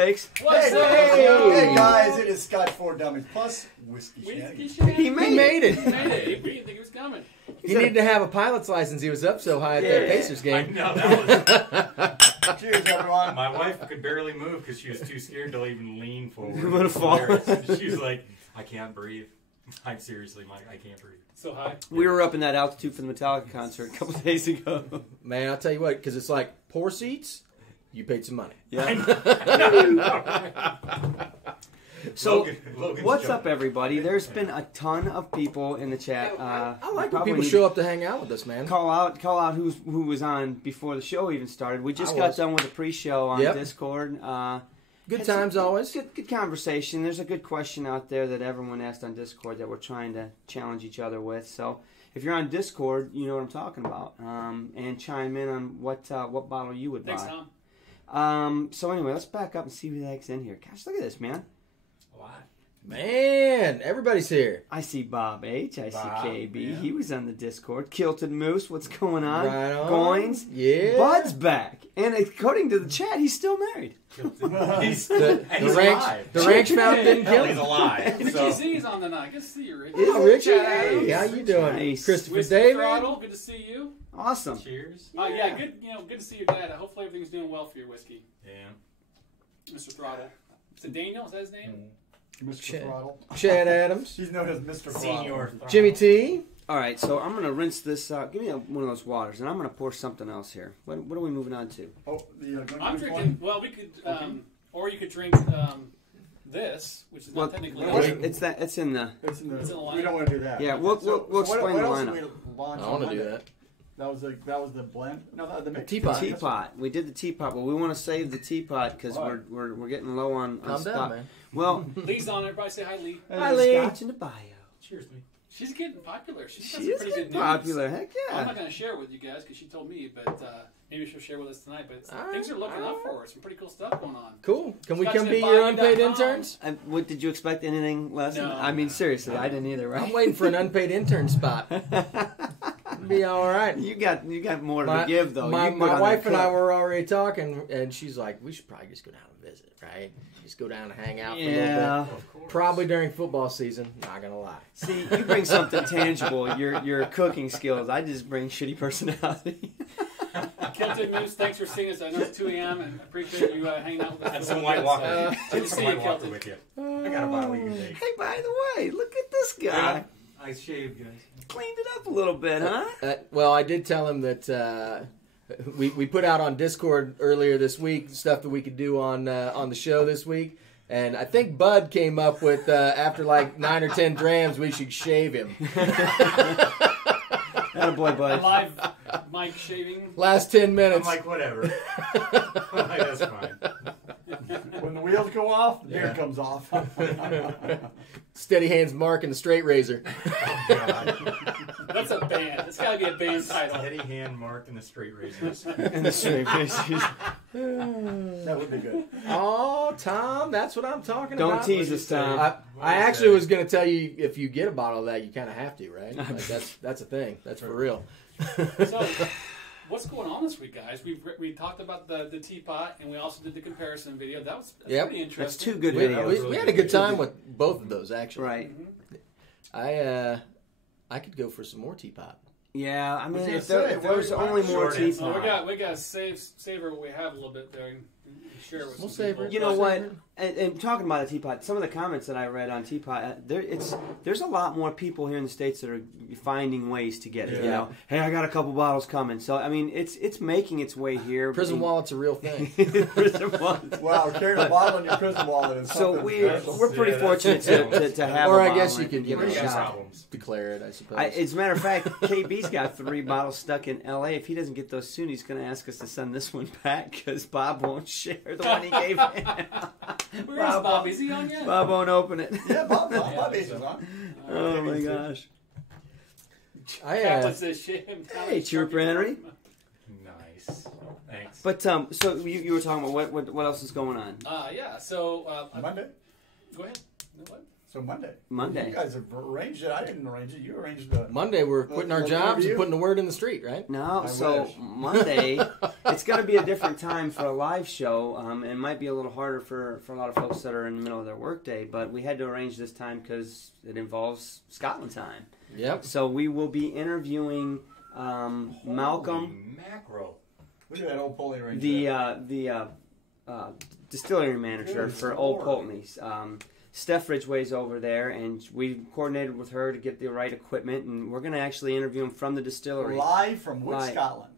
Hey guys, it is Scotch for Dummies plus whiskey shandy. He made it. He made it. He didn't think it was coming. He needed to have a pilot's license. He was up so high at that Pacers game. I know, that was... Cheers, everyone. My wife could barely move because she was too scared to even lean forward. I'm gonna fall. She was like, I can't breathe. I'm seriously, Mike, I can't breathe. So high. We were up in that altitude for the Metallica concert a couple of days ago. Man, I'll tell you what, because it's like poor seats, you paid some money. Yeah. So, what's up, everybody? There's been a ton of people in the chat. I like when people show up to hang out with us, man. Call out who was on before the show even started. We just got done with a pre-show on Discord. Good times always. Good conversation. There's a good question out there that everyone asked on Discord that we're trying to challenge each other with. So if you're on Discord, you know what I'm talking about. And chime in on what bottle you would buy. Thanks, Tom. So anyway, let's back up and see who the heck's in here. Gosh, look at this, man. Man, everybody's here. I see Bob H. I see KB. Yeah. He was on the Discord. Kilted Moose, what's going on? Right on. Goins. Yeah. Bud's back. And according to the chat, he's still married. The ranch fountain didn't kill He's him. alive. Ricky So. Z's on the night. Good to see you, Ricky. Oh, Richie, hey, how you doing? Nice. Christopher Whiskey David. Throttle, good to see you. Awesome. Cheers. Yeah, good. Good to see your dad. Hopefully everything's doing well for your whiskey, Yeah. Mr. Throttle. Is it Daniel? Is that his name? Mr. Throttle. Chad Adams. He's known as Mr. Senior. Throttle. Jimmy T. All right, so I'm going to rinse this out. Give me one of those waters, and I'm going to pour something else here. What are we moving on to? Oh, the I'm Glengoyne drinking. Well, we could, or you could drink this, which is not technically. It's in the. It's in the. It's in the line. We don't want to do that. Yeah, we'll explain the what else lineup. did we launch I on want to do Monday? that. That was the blend. No, the mix. Teapot. Teapot. We did the teapot, but we want to save the teapot because we're getting low on Calm stock. down, man. Well, Lee's on. Everybody say hi, Lee. Hi, Lee. Scotch in the bio. Cheers, Lee. She's getting popular. She's got She some is pretty getting good popular. news. Heck I'm yeah. not going to share it with you guys because she told me, but maybe she'll share with us tonight. But All things right, are looking all up for us. Some pretty cool stuff going on. Cool. Can we Scotch come be and your Bobby unpaid .com. interns? And what did you expect anything less? No. I mean, seriously, I didn't either. Right? I'm waiting for an unpaid intern spot. Be all right. You got more to give though. My You can go down wife there and I cook. were already talking, and she's like, "We should probably just go down and visit, right? Just go down and hang out for a little bit. Probably during football season. Not gonna lie. See, you bring something tangible. Your cooking skills. I just bring shitty personality. Kilted Moose, thanks for seeing us. I know it's 2 a.m. and I appreciate you hanging out with us. Have for a some little White bit. Walker. Good to see you, White Walker Kilted. with you. I got a bottle you can take. Hey, by the way, look at this guy. I shaved, guys. Cleaned it up a little bit, huh? Well, I did tell him that we put out on Discord earlier this week stuff that we could do on the show this week. And I think Bud came up with, after like 9 or 10 drams, we should shave him. Attaboy, bud. Live mic shaving. Last 10 I'm minutes. like, whatever. That's fine. When the wheels go off, the beard comes off. Steady hands Mark and the straight razor. Oh, God. That's a band. It's got to be a band title. Steady hand mark and the straight razors. And the straight faces. That would be good. Oh, Tom, that's what I'm talking Don't about. tease us, Tom. I actually was going to tell you if you get a bottle of that, you kind of have to, right? Like that's a thing. That's for real. So, what's going on this week, guys? We talked about the teapot, and we also did the comparison video. That's pretty interesting. That's two good We videos. had a good time with both of those, actually. Right. I could go for some more teapot. Yeah, I mean, I was if gonna there say, was only more short answer. So teapot. we got to savor what we have a little bit there. Share it with We'll some savor people. it. You know what? And talking about the Teapot, some of the comments that I read on Teapot, there's a lot more people here in the States that are finding ways to get it. Yeah. You know, hey, I got a couple bottles coming. So I mean, it's making its way here. Prison wallet's a real thing. Prison wallet. Wow, carrying a bottle in your prison wallet is So something we're special. pretty fortunate to have. Or a I guess bottle you can give give it it a a shot. problems. Declare it, I suppose. As a matter of fact, KB's got 3 bottles stuck in L.A. If he doesn't get those soon, he's going to ask us to send this one back because Bob won't share the one he gave him. Where is Bob? Is he on yet? Bob won't open it. Yeah, Bob Ace is on. Oh my gosh. Captain says shame. Hey, Trooper Henry. Nice. Thanks. But so you were talking about what else is going on? Yeah. So Monday. go ahead. You know what? So Monday. Monday. You guys have arranged it. I didn't arrange it. You arranged the. Monday, we're quitting our jobs and review? putting the word in the street, right? No, I so wish. Monday, it's going to be a different time for a live show. It might be a little harder for a lot of folks that are in the middle of their workday, but we had to arrange this time because it involves Scotland time. Yep. So we will be interviewing Malcolm, Holy mackerel. Look at that old polling range. the distillery manager Good for Old Lord. Pulteney's. Steph Ridgway's over there, and we coordinated with her to get the right equipment, and we're going to actually interview him from the distillery. Live from Wood, Live. Scotland.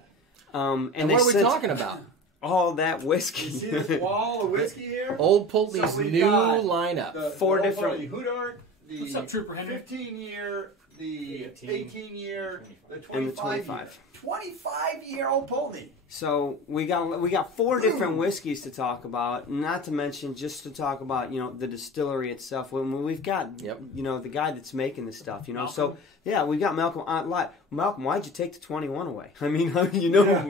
And And they what are we sent talking about? all that whiskey. You see this wall of whiskey here? Old Pulteney's So we've new got lineup. The Four Old different- Pulteney Hoodart, the What's up, Trooper Henry? 15-year, the 18-year, the And the 25-year. 25. 25-year-old Pulteney. So we got 4 different whiskeys to talk about, not to mention just to talk about the distillery itself. When we've got the guy that's making the stuff, Malcolm. So yeah, we got Malcolm on live. Malcolm, why'd you take the 21 away? I mean, we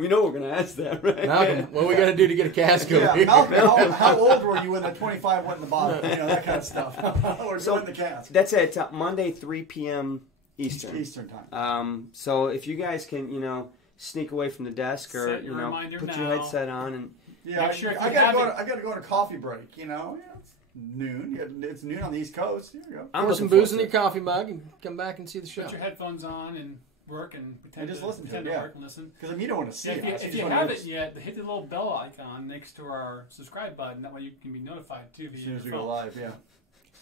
know we're gonna ask that, right? Malcolm, what we got to do to get a cask over Yeah, here? Malcolm, how old were you when the 25 went in the bottle? That kind of stuff. Or So- in the cask. That's at Monday 3 p.m. Eastern. Eastern time. So if you guys can sneak away from the desk or Set your reminder put now. your headset on and. Yeah, Make sure if I you gotta have go. I gotta go on a coffee break. It's noon. It's noon on the East Coast. Here you go. I'm Pour some looking booze in forward your coffee mug and come back and see the show. Put your headphones on and work and pretend And just to listen to pretend it, to yeah. work and listen. Because you don't want to see Yeah, us. if just you wanna haven't just- yet, hit the little bell icon next to our subscribe button. That way you can be notified too As via soon your as we go phone. live, yeah.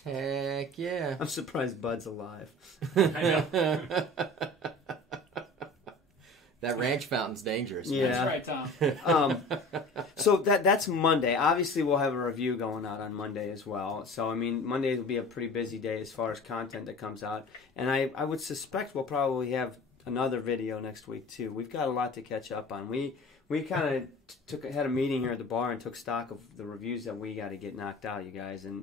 Heck yeah. I'm surprised Bud's alive. I know. That ranch fountain's dangerous. man. Yeah. That's right, Tom. So that's Monday. Obviously, we'll have a review going out on Monday as well. So, I mean, Monday will be a pretty busy day as far as content that comes out. And I would suspect we'll probably have another video next week, too. We've got a lot to catch up on. We kind of had a meeting here at the bar and took stock of the reviews that we got to get knocked out, you guys. And,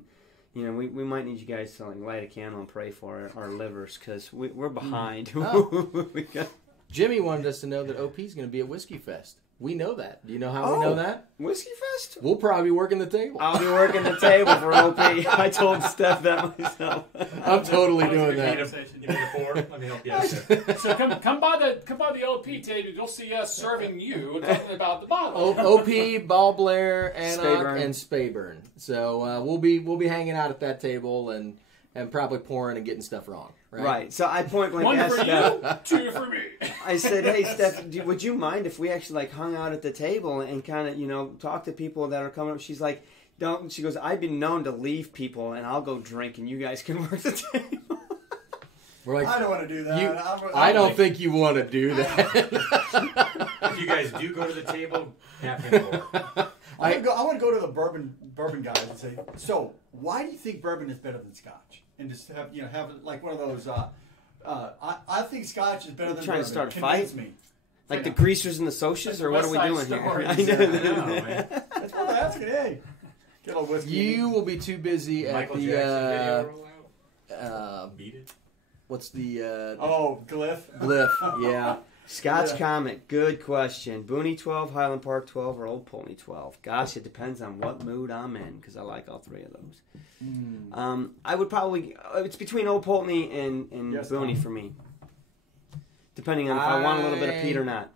we might need you guys to light a candle and pray for our livers because we're behind. Oh. We got Jimmy wanted us to know that OP's going to be at Whiskey Fest. We know that. Do you know how we know that? Whiskey Fest? We'll probably be working the table. I'll be working the table for OP. I told Steph that myself. I'm totally That was a doing good that. conversation. You need a pour? Let me help you out. So come by the LP table. You'll see us serving you and talking about the bottle. OP, Ball Blair, Anok, Spayburn. and Spayburn. So we'll be hanging out at that table and probably pouring and getting stuff wrong. Right. So I point blank One asked for Steph. you, 2 for me. I said, "Hey, Steph, would you mind if we actually hung out at the table and kind of talk to people that are coming up?" She's like, "Don't." She goes, "I've been known to leave people, and I'll go drink, and you guys can work the table." We're like, I don't want to do that. I don't think you want to do that. If you guys do go to the table, have him pour. I want to go to the bourbon guys and say, so why do you think bourbon is better than Scotch? And just have like one of those. I think Scotch is better than trying bourbon. to start a Convince fight? me. Like the greasers and the socias, or what are we West doing Side here? Story. I I know, know. man. That's what I'm asking. Hey, get a little whiskey. You will be too busy at Michael the Jackson video rollout. Beat it. What's the Glyph. glyph? Yeah. Scotch Yeah. comment, good question. Booney 12, Highland Park 12, or Old Pulteney 12? Gosh, it depends on what mood I'm in, because I like all 3 of those. I would probably, it's between Old Pulteney and Yes, Booney Tom. for me. Depending on if I want a little bit of peat or not.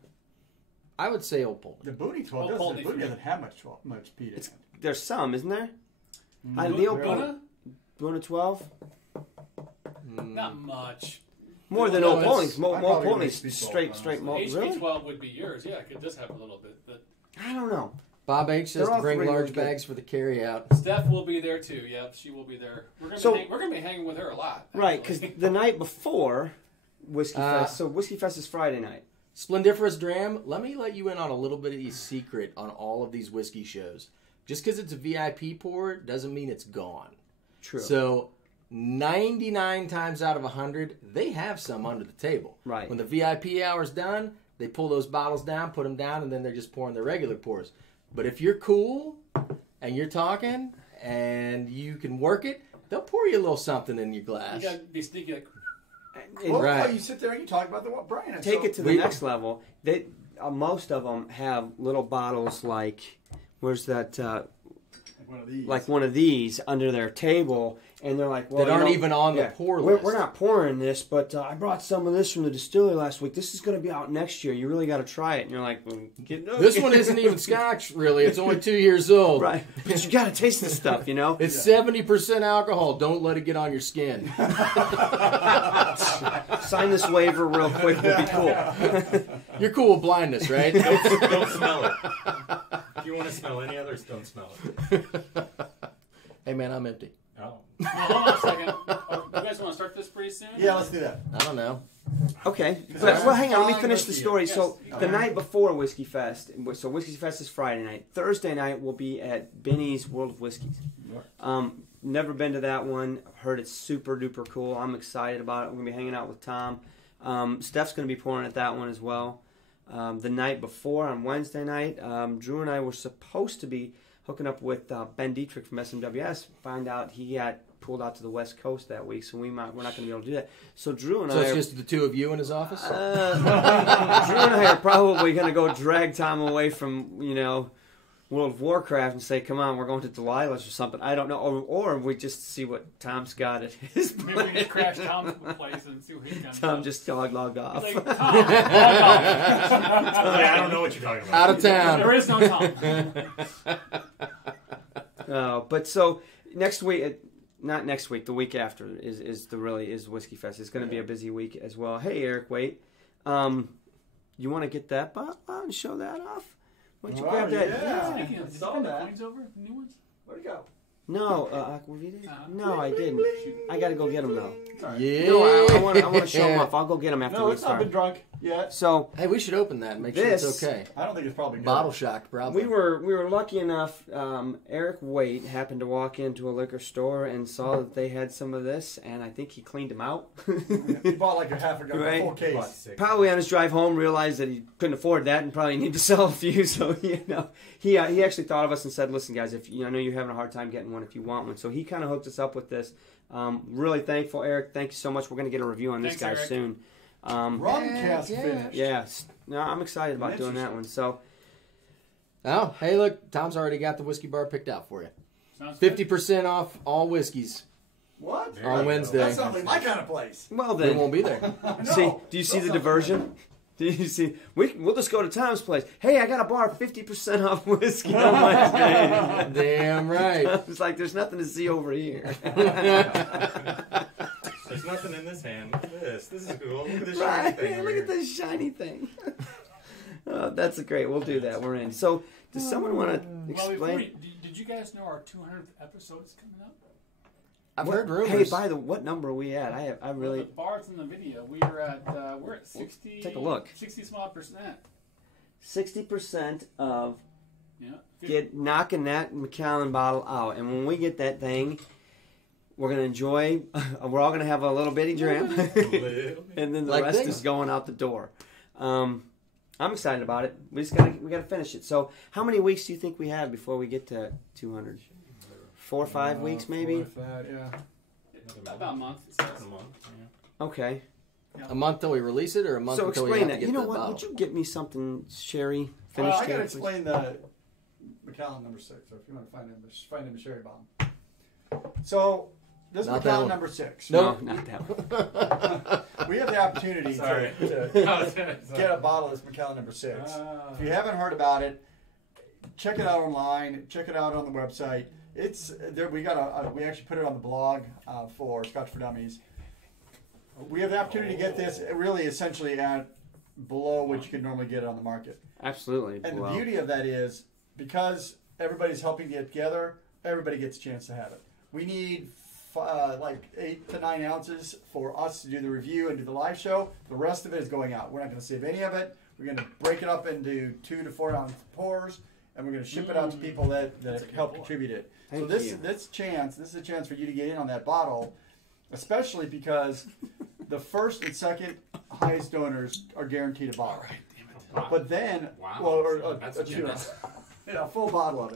I would say Old Pulteney. The Booty 12 Old doesn't. Pulteney The Booty for me. doesn't have much peat in It's, it. there's some, isn't there? The Old Buna? Booney 12? Not much. More than No, Old it's- Pulteney's. I'd Old probably Pulteney's go with straight HP12, malt. HP Really? 12 would be yours. Yeah, it does have a little bit, but I don't know. Bob anxious They're to all bring three large really good. bags for the carry out. Steph will be there too. Yep, she will be there. We're gonna be hanging with her a lot. Right, because actually. the night before Whiskey Fest, so Whiskey Fest is Friday night. Splendiferous Dram, let me let you in on a little bit of a secret on all of these whiskey shows. Just because it's a VIP pour doesn't mean it's gone. True. So 99 times out of 100, they have some under the table. Right. When the VIP hour's done, they pull those bottles down, put them down, and then they're just pouring their regular pours. But if you're cool and you're talking and you can work it, they'll pour you a little something in your glass. You gotta be sneaky. Like, Well, Right. you sit there and you talk about the brand. Take So- it to the next level. They most of them have little bottles like, where's that? one of these. Like one of these under their table, and they're like, well, That aren't even on the pour list. We're not pouring this, but I brought some of this from the distillery last week. This is going to be out next year. You really got to try it. And you're like, well, This one isn't even Scotch, really. It's only 2 years old. right, but you got to taste this stuff, you know. It's 70% alcohol. Don't let it get on your skin. Sign this waiver real quick. We'll be cool. You're cool with blindness, right? Don't smell it. If you want to smell any others, don't smell it. Hey, man, I'm empty. Oh. well, hold on a second. Oh, you guys want to start this pretty soon? Yeah, let's do that. I don't know. Okay, Because well, hang on. Let me fine finish with the you. story. Yes. So the Okay. night before Whiskey Fest, so Whiskey Fest is Friday night. Thursday night will be at Benny's World of Whiskeys. Never been to that one. Heard it's super duper cool. I'm excited about it. We're gonna be hanging out with Tom. Steph's gonna be pouring at that one as well. The night before, on Wednesday night, Drew and I were supposed to be hooking up with Ben Dietrich from SMWS. Find out he got pulled out to the West Coast that week, so we're not gonna be able to do that. So Drew and So I it's are, just the two of you in his office? Drew and I are probably gonna go drag Tom away from World of Warcraft and say, come on, we're going to Delilah's or something. I don't know. Or we just see what Tom's got at his Maybe place. we just crash Tom's place and see what he comes Tom up. just logged off. Like, Tom, log off. Yeah, I don't know what you're talking about. Out of town. There is no Tom. But so next week, not next week, the week after is Whiskey Fest. It's going to be a busy week as well. Hey, Eric, wait. You want to get that bottle and show that off? Why don't you Oh, grab that? yeah. Speaking of, did you Saw bring the that. coins over? The new ones? Where'd it go? No, Aquavita? No, I didn't. I got to go get them though. Yeah. No, I want to show them off. I'll go get them after No, we it's not start. been drunk yet. So Hey, we should open that and make sure it's This- okay. I don't think it's probably good. Bottle shock, probably. we were lucky enough. Eric Waite happened to walk into a liquor store and saw that they had some of this, and I think he cleaned them out. He bought like a half a Right. full case. About 6. Probably on his drive home realized that he couldn't afford that and probably need to sell a few. So he actually thought of us and said, "Listen, guys, if I know you're having a hard time getting one, if you want one." So he kind of hooked us up with this. Really thankful, Eric. Thank you so much. We're going to get a review on this Thanks, guy Eric. soon. Rum cast yeah. finished. Yes, no, I'm excited about doing that one. So Oh, hey, look. Tom's already got the whiskey bar picked out for you. Sounds good. 50% off all whiskeys What? There on you go. Wednesday. That's not like my kind of place. well We then, won't be there. see, do you see the diversion? Do you see? We'll just go to Tom's place. Hey, I got a bar 50% off whiskey on Wednesday. Damn right. It's like there's nothing to see over here. There's nothing in this hand. Look at this. This is cool. Look at this shiny Right? thing. over Look here. at this shiny thing. That's great. We'll do that. We're in. So, does someone want to Well, before explain? did you guys know our 200th episode is coming up? I've What- heard rumors. Hey, by the what number are we at? I Well, really the bars in the video, we're at 60. take a look. 60 small percent. 60% of Yeah. get knocking that Macallan bottle out, and when we get that thing, we're gonna enjoy. We're all gonna have a little bitty dram, and then the Like rest this. is going out the door. I'm excited about it. We gotta finish it. So, how many weeks do you think we have before we get to 200? 4 or 5 weeks, maybe. 4 or 5, yeah. About a month. A month. Yeah. Okay. A month till we release it, or a month So until we explain have that. to get You know the what? bottle? Would you get me something, Sherry? Well, Finished I gotta here, please? explain the Macallan number 6. So if you want to find him a sherry bomb. So this is Not that Macallan one. number 6. No. No, not that one. We have the opportunity Sorry. to get a bottle of this Macallan number 6. If you haven't heard about it, check it out online. Check it out on the website. It's there. We actually put it on the blog for Scotch for Dummies. We have the opportunity to get this really essentially at below what you could normally get it on the market. Absolutely. And Wow. the beauty of that is because everybody's helping get together, everybody gets a chance to have it. We need like 8 to 9 ounces for us to do the review and do the live show. The rest of it is going out. We're not going to save any of it. We're going to break it up into 2 to 4 ounce pours, and we're going to ship it out to people that help contribute it. So this is a chance for you to get in on that bottle, especially because the first and second highest donors are guaranteed a bottle. But then, a full bottle of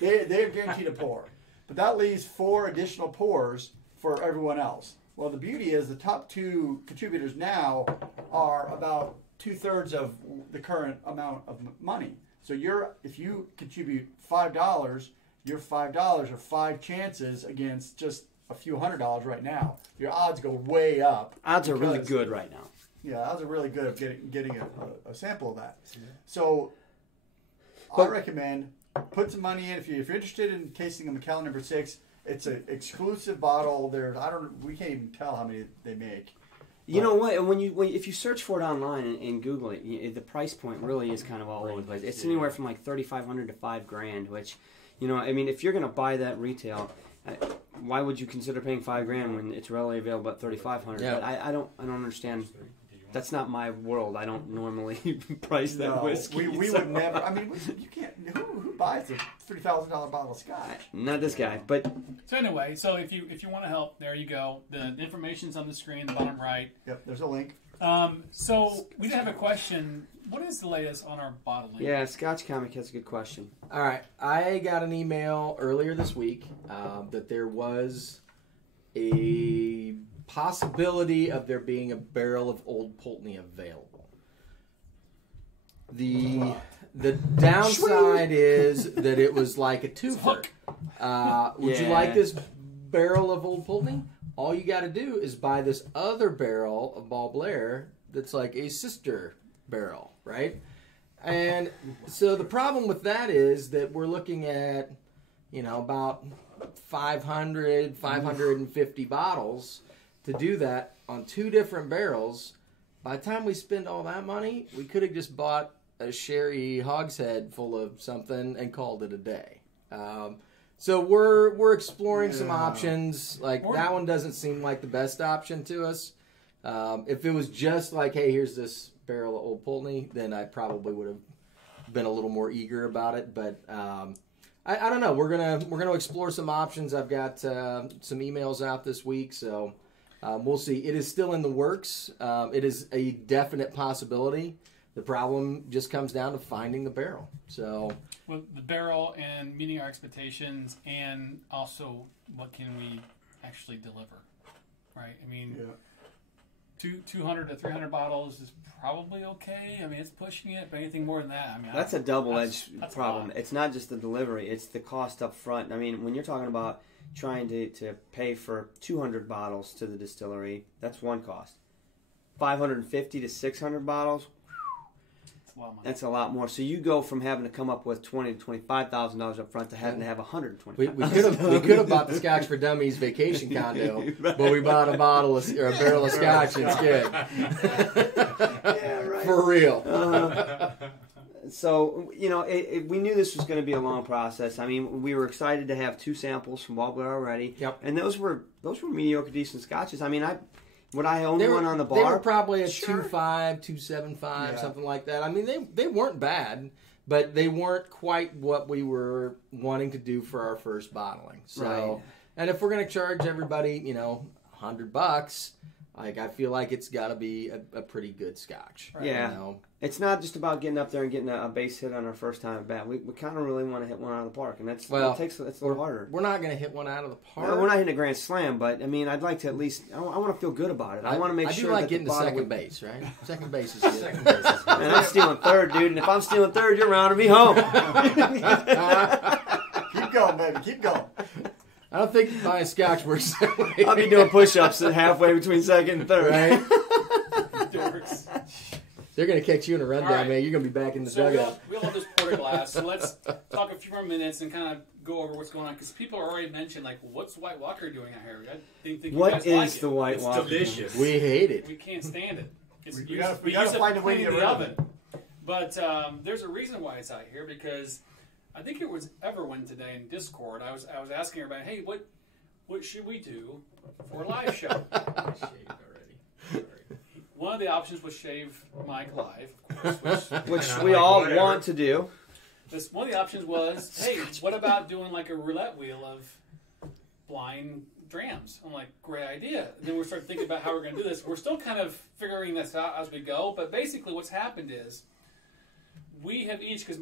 it. They're guaranteed a pour. But that leaves 4 additional pours for everyone else. Well, the beauty is the top 2 contributors now are about 2/3 of the current amount of money. So if you contribute $5, your $5 are 5 chances against just a few $100s right now. Your odds go way up. Odds are really good right now. Yeah, odds are really good of getting a sample of that. So I recommend put some money in if you're interested in tasting a Macallan No. 6. It's an exclusive bottle. We can't even tell how many they make. You know what? If you search for it online and Google it, the price point really is kind of all over the place. It's anywhere from like $3,500 to $5,000, which, I mean, if you're going to buy that retail, why would you consider paying $5,000 when it's readily available at $3,500? Yeah. But I don't understand. That's not my world. I don't normally price that whiskey. We would never. I mean, you can't. Who buys a $3,000 bottle of Scotch? Not this guy. But so anyway, if you want to help, there you go. The information's on the screen, the bottom right. Yep, there's a link. So we did have a question. What is the latest on our bottling? Yeah, Scotch Comic has a good question. All right, I got an email earlier this week that there was a possibility of there being a barrel of Old Pulteney available. The downside is that it was like a twofer. Would you like this barrel of Old Pulteney? All you got to do is buy this other barrel of Ball Blair that's like a sister barrel, right? And so the problem with that is that we're looking at, about 500, 550 bottles to do that on 2 different barrels. By the time we spend all that money, we could have just bought a sherry hogshead full of something and called it a day. So we're exploring some options. Like that one doesn't seem like the best option to us. If it was just like, hey, here's this barrel of Old Pulteney, then I probably would have been a little more eager about it. But I don't know. We're gonna explore some options. I've got some emails out this week, so we'll see. It is still in the works. It is a definite possibility. The problem just comes down to finding the barrel. So, well, the barrel and meeting our expectations, and also what can we actually deliver, right? I mean, 200 to 300 bottles is probably okay. I mean, it's pushing it, but anything more than that, I mean, that's a double-edged problem. A it's not just the delivery; it's the cost up front. I mean, when you're talking about trying to pay for 200 bottles to the distillery, that's one cost. 550 to 600 bottles. That's a lot more. So you go from having to come up with $20,000 to $25,000 up front to having to have $125,000. We could have bought the Scotch for Dummies vacation condo, right. But we bought a barrel of Scotch instead. Yeah, right. For real. So we knew this was going to be a long process. I mean, we were excited to have 2 samples from Ball Blair already. Yep. And those were mediocre, decent Scotches. I mean, would I own one on the bar? They were probably a 2.5, 2.75, something like that. I mean, they weren't bad, but they weren't quite what we were wanting to do for our first bottling. So, right. And if we're going to charge everybody, $100, like I feel like it's got to be a pretty good Scotch. Right? Yeah. It's not just about getting up there and getting a base hit on our first time at bat. We kind of really want to hit one out of the park, and it's a little harder. We're not going to hit one out of the park. No, we're not hitting a grand slam, but I mean, I'd like to at least. I want to feel good about it. I want to make sure. I do like that getting to second base, right? Second base is good. And I'm stealing third, dude. And if I'm stealing third, you're rounding me home. Keep going, baby. Keep going. I don't think buying Scotch works that way. I'll be doing push-ups halfway between second and third. Right? They're going to catch you in a rundown, right. Man. You're going to be back in the dugout. We'll have this porter glass. So let's talk a few more minutes and kind of go over what's going on. Because people already mentioned, like, what's White Walker doing out here? I think what you guys is the White Walker? It's delicious. We hate it. We can't stand it. We got to find a way to get rid of it. But there's a reason why it's out here, because I think it was Everwin today in Discord. I was asking everybody, hey, what should we do for a live show? Shaved already. One of the options was shave Mike live, of course, Which we all want to do. one of the options was, hey, what about doing like a roulette wheel of blind drams? I'm like, great idea. And then we started thinking about how we're going to do this. We're still kind of figuring this out as we go, but basically what's happened is we have each, because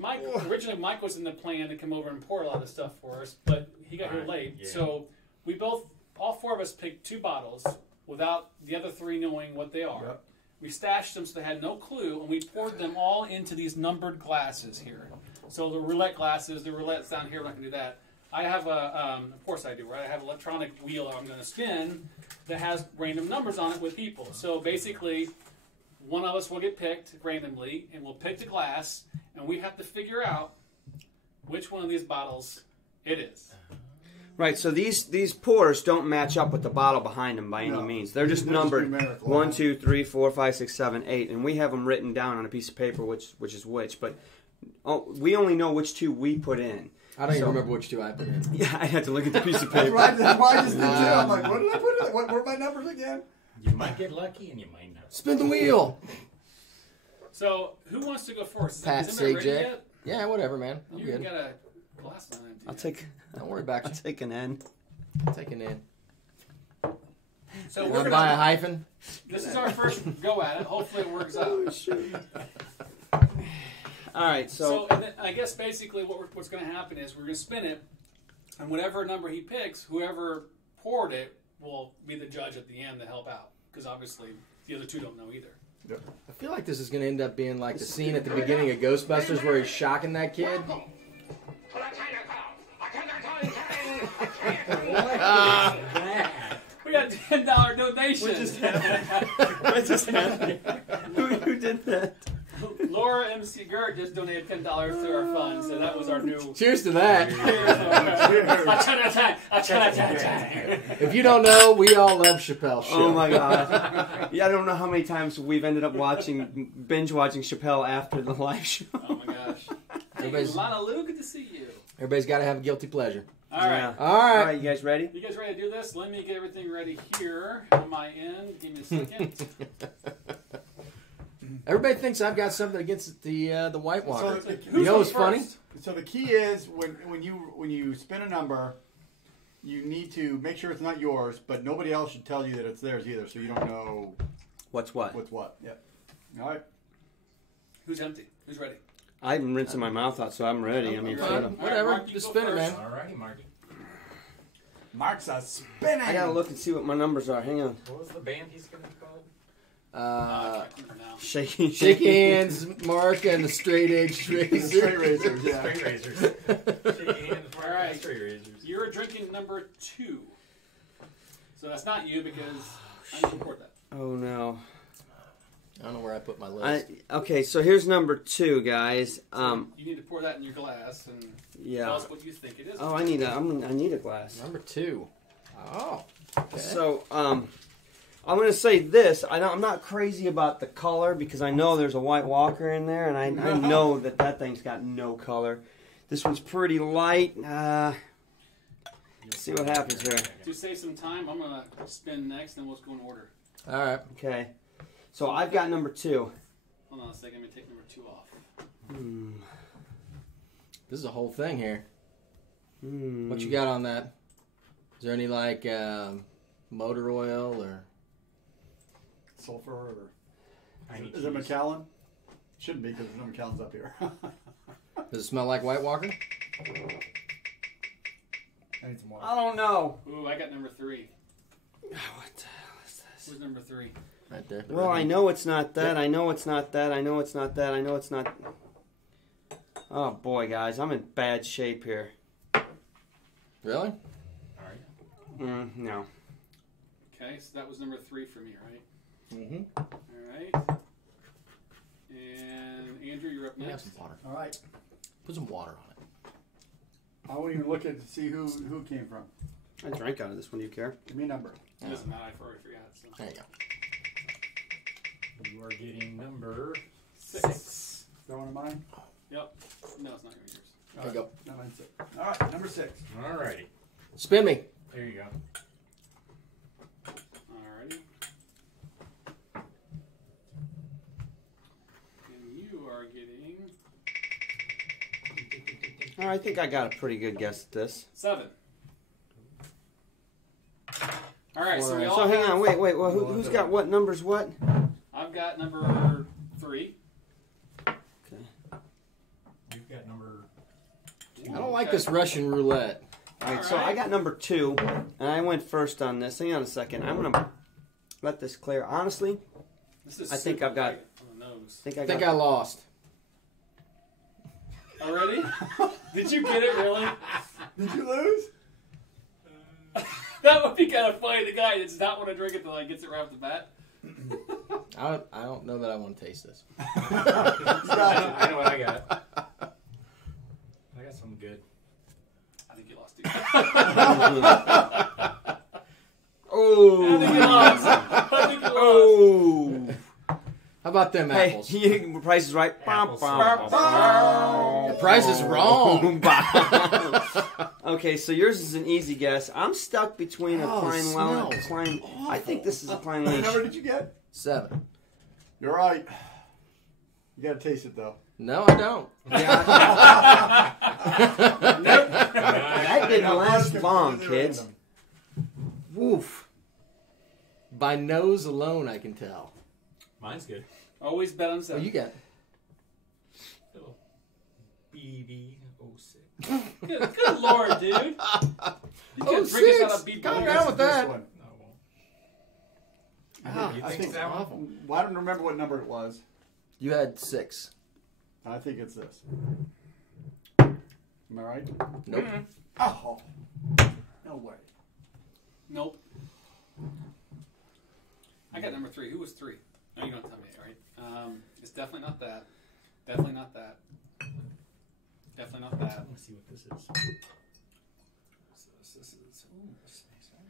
originally Mike was in the plan to come over and pour a lot of stuff for us, but he got here late. Yeah. So we all four of us picked 2 bottles without the other 3 knowing what they are. Yep. We stashed them so they had no clue, and we poured them all into these numbered glasses here. So the roulette glasses, the roulette's down here, we're not going to do that. I have of course I do, right? I have an electronic wheel I'm going to spin that has random numbers on it with people. So basically, one of us will get picked randomly, and we'll pick the glass, and we have to figure out which one of these bottles it is. Right, so these pours don't match up with the bottle behind them by any means. They're just numbered 1, 2, 3, 4, 5, 6, 7, 8, and we have them written down on a piece of paper which is which. But we only know which 2 we put in. I don't even remember which 2 I put in. Yeah, I had to look at the piece of paper. That's why I just did too. I'm like, what did I put in? What were my numbers again? You might get lucky and you might not. Spin the wheel. So who wants to go first? Pat, is anybody ready CJ. yet? Yeah, whatever, man. I'm You good. got a glass on it. I'll take. Don't worry about I'll you. take an N. Take an in. So You we're want to buy a gonna. hyphen? This is our first go at it. Hopefully it works out. All right, so and then I guess basically what's going to happen is we're going to spin it, and whatever number he picks, whoever poured it will be the judge at the end to help out. Because obviously the other 2 don't know either. Yep. I feel like this is going to end up being like the scene at the beginning of Ghostbusters where he's shocking that kid. We got a $10 donation. what just happened? Who did that? Laura MC Gert just donated $10 to our fund, so that was our new. Cheers to that. Cheers. If you don't know, we all love Chappelle's show. Oh my god! Yeah, I don't know how many times we've ended up binge watching Chappelle after the live show. Oh my gosh! Hey, Lana Lou, good to see you. Everybody's got to have a guilty pleasure. All right. Yeah. All right. All right, you guys ready? You guys ready to do this? Let me get everything ready here on my end. Give me a second. Everybody thinks I've got something against the Whitewater. So you know what's funny? So the key is when you spin a number, you need to make sure it's not yours, but nobody else should tell you that it's theirs either, so you don't know What's what? what's what. Yep. All right. Who's empty? Who's ready? I'm rinsing my mouth out, so I'm ready. I mean, Right. shut All up. right, Whatever. Mark, you Just go spin it, first. man. Alrighty, Marky. Mark's a spinning. I gotta look and see what my numbers are. Hang on. What was the band he's going to be called? I can't remember now. Shaking. Shake hands, Mark, and the straight edge razor. Straight razors, yeah. Straight razors. Shake hands, Mark, All right. and straight razors. You're drinking number 2. So that's not you because I didn't report that. Oh no. I don't know where I put my list. Okay, so here's number 2, guys. You need to pour that in your glass and Yeah. tell us what you think it is. Oh, I need a glass. Number 2. Oh. Okay. So, I'm going to say this. I'm not crazy about the color because I know there's a White Walker in there, and I know that thing's got no color. This one's pretty light. Let's see what happens here. To save some time, I'm going to spin next, and we'll just go in order. All right. Okay. So I've got number 2. Hold on a second. Let me take number 2 off. This is a whole thing here. What you got on that? Is there any like motor oil or Sulfur or I need is it cheese. Macallan? Shouldn't be because there's no Macallans up here. does it smell like White Walker? I need some water. I don't know. Ooh, I got number 3. What the hell is this? Where's number 3? Right there. Well, I know it's not that. I know it's not that. I know it's not that. I know it's not. Oh boy, guys, I'm in bad shape here. Really? Alright. No. Okay, so that was number 3 for me, right? Mm-hmm. All right. And Andrew, you're up Have next. some water. All right. Put some water on it. I won't even look at to see who came from. I drank out of this one. Do you care? Give me a number. It doesn't matter. I already forgot. So. There you go. You are getting number 6. Is that one of mine? Yep. No, it's not going to be yours. Oh, There you go. No, mine's 6. All right, number 6. Alrighty. Spin me. There you go. Alrighty. And you are getting Oh, I think I got a pretty good guess at this. 7. All right, so we all So hang have- on, wait. Well, who's got what numbers? What? I've got number 3. You've got number. I don't like this Russian roulette. All right, so I got number 2, and I went first on this. Hang on a second. I'm gonna let this clear. Honestly, This is I think super I've got- light on the nose. I think I lost. Already? Did you get it really? Did you lose? That would be kind of funny. The guy does not want to drink it until he gets it right off the bat. I don't know that I want to taste this. I know what I got. I got something good. I think you lost too. oh, I think you lost. I think you lost. oh. How about them Hey, apples? you, Price is Right. Apples. The price is wrong. Okay, so yours is an easy guess. I'm stuck between a Oh, Klein Well and a smells Klein. I think this is a Klein What Leash. number did you get? 7. You're right. You got to taste it, though. No, I don't. That didn't last long, kids. Woof. By nose alone, I can tell. Mine's good. Always bet on Oh, 7. you got Little BB06. Good lord, dude. You can't drink us out of beat Calm boys. down with that. This one. No, it won't. Ah, You I think think that one? awful. Well, I don't remember what number it was. You had 6. I think it's this. Am I right? Nope. Oh. No way. Nope. I got number 3. Who was 3? No, you don't tell me, right? It's definitely not that. Definitely not that. Definitely not I that. want to see what this is.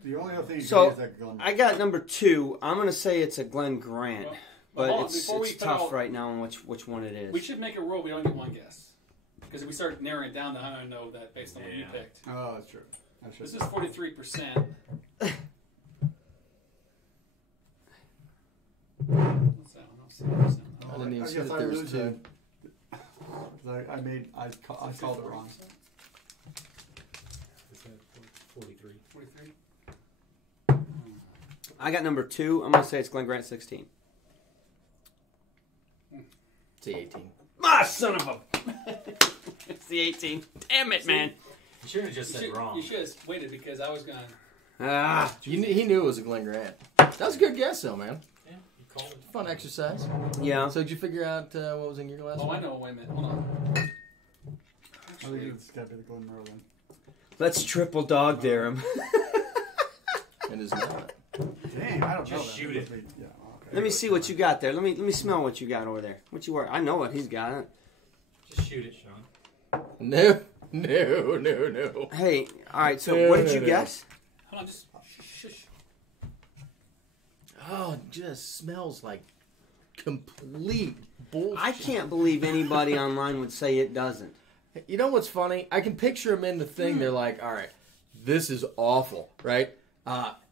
The only other thing you So, can is that Glen. I got number 2. I'm going to say it's a Glen Grant. Well, But hold on, it's before we put tough all- right now on which one it is. We should make a rule. We only get one guess. Because if we start narrowing it down, then I know that based on what you Yeah. picked. Oh, that's true. I should This is 43%. What's that one? I'll see what it's I didn't even see that there was 2. I called it wrong. Is that 43? 43? I got number 2. I'm going to say it's Glen Grant 16. It's the 18. Ah, son of a... It's the 18. Damn it, man. You should have just said wrong. You should have waited because I was going to... Ah. He knew it was a Glen Grant. That was a good guess, though, man. Yeah, you called it. Fun exercise. Yeah. So did you figure out what was in your glass? Oh, I know. Wait a minute. Hold on. I think Actually, it's got to be the Glen Merlin. Let's triple dog dare him. It is not. Dang, I don't know. Just shoot it. Yeah, okay. Let me see what you got there. Let me smell what you got over there. What you are? I know what he's got. Just shoot it, Sean. No. Hey, all right. So No, what did no, you no. guess? hold on. Just shush. Oh, it just smells like complete bullshit. I can't believe anybody online would say it doesn't. You know what's funny? I can picture them in the thing. They're like, all right, this is awful, right?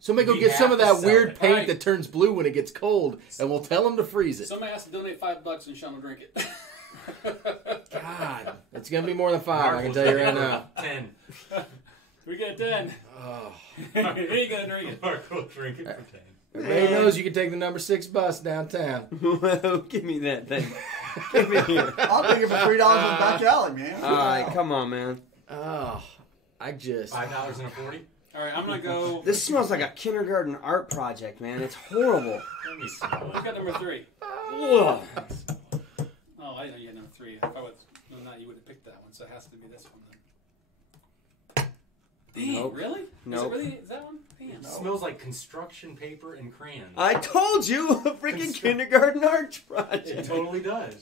Somebody go We get some have of to that sell weird it. paint Right. that turns blue when it gets cold, and we'll tell them to freeze it. Somebody has to donate $5 and Sean will drink it. God, it's going to be more than 5, I can tell you right now. 10. We get 10. Oh. He ain't gonna drink it. Mark will drink it for 10. Everybody knows you can take the number 6 bus downtown. Give me that thing. Give me here. I'll take it for $3 on back alley, man. All right, come on, man. Oh, I just... $5 and a 40? All right, I'm gonna go. This smells like a kindergarten art project, man. It's horrible. Let me smell I got number 3. Ugh. Oh, I know you had number 3. If I would known that, you would have picked that one. So it has to be this one then. Dang, Nope. really? Nope. Is that one? Damn. It smells like construction paper and crayons. I told you, a freaking kindergarten art It project. totally does.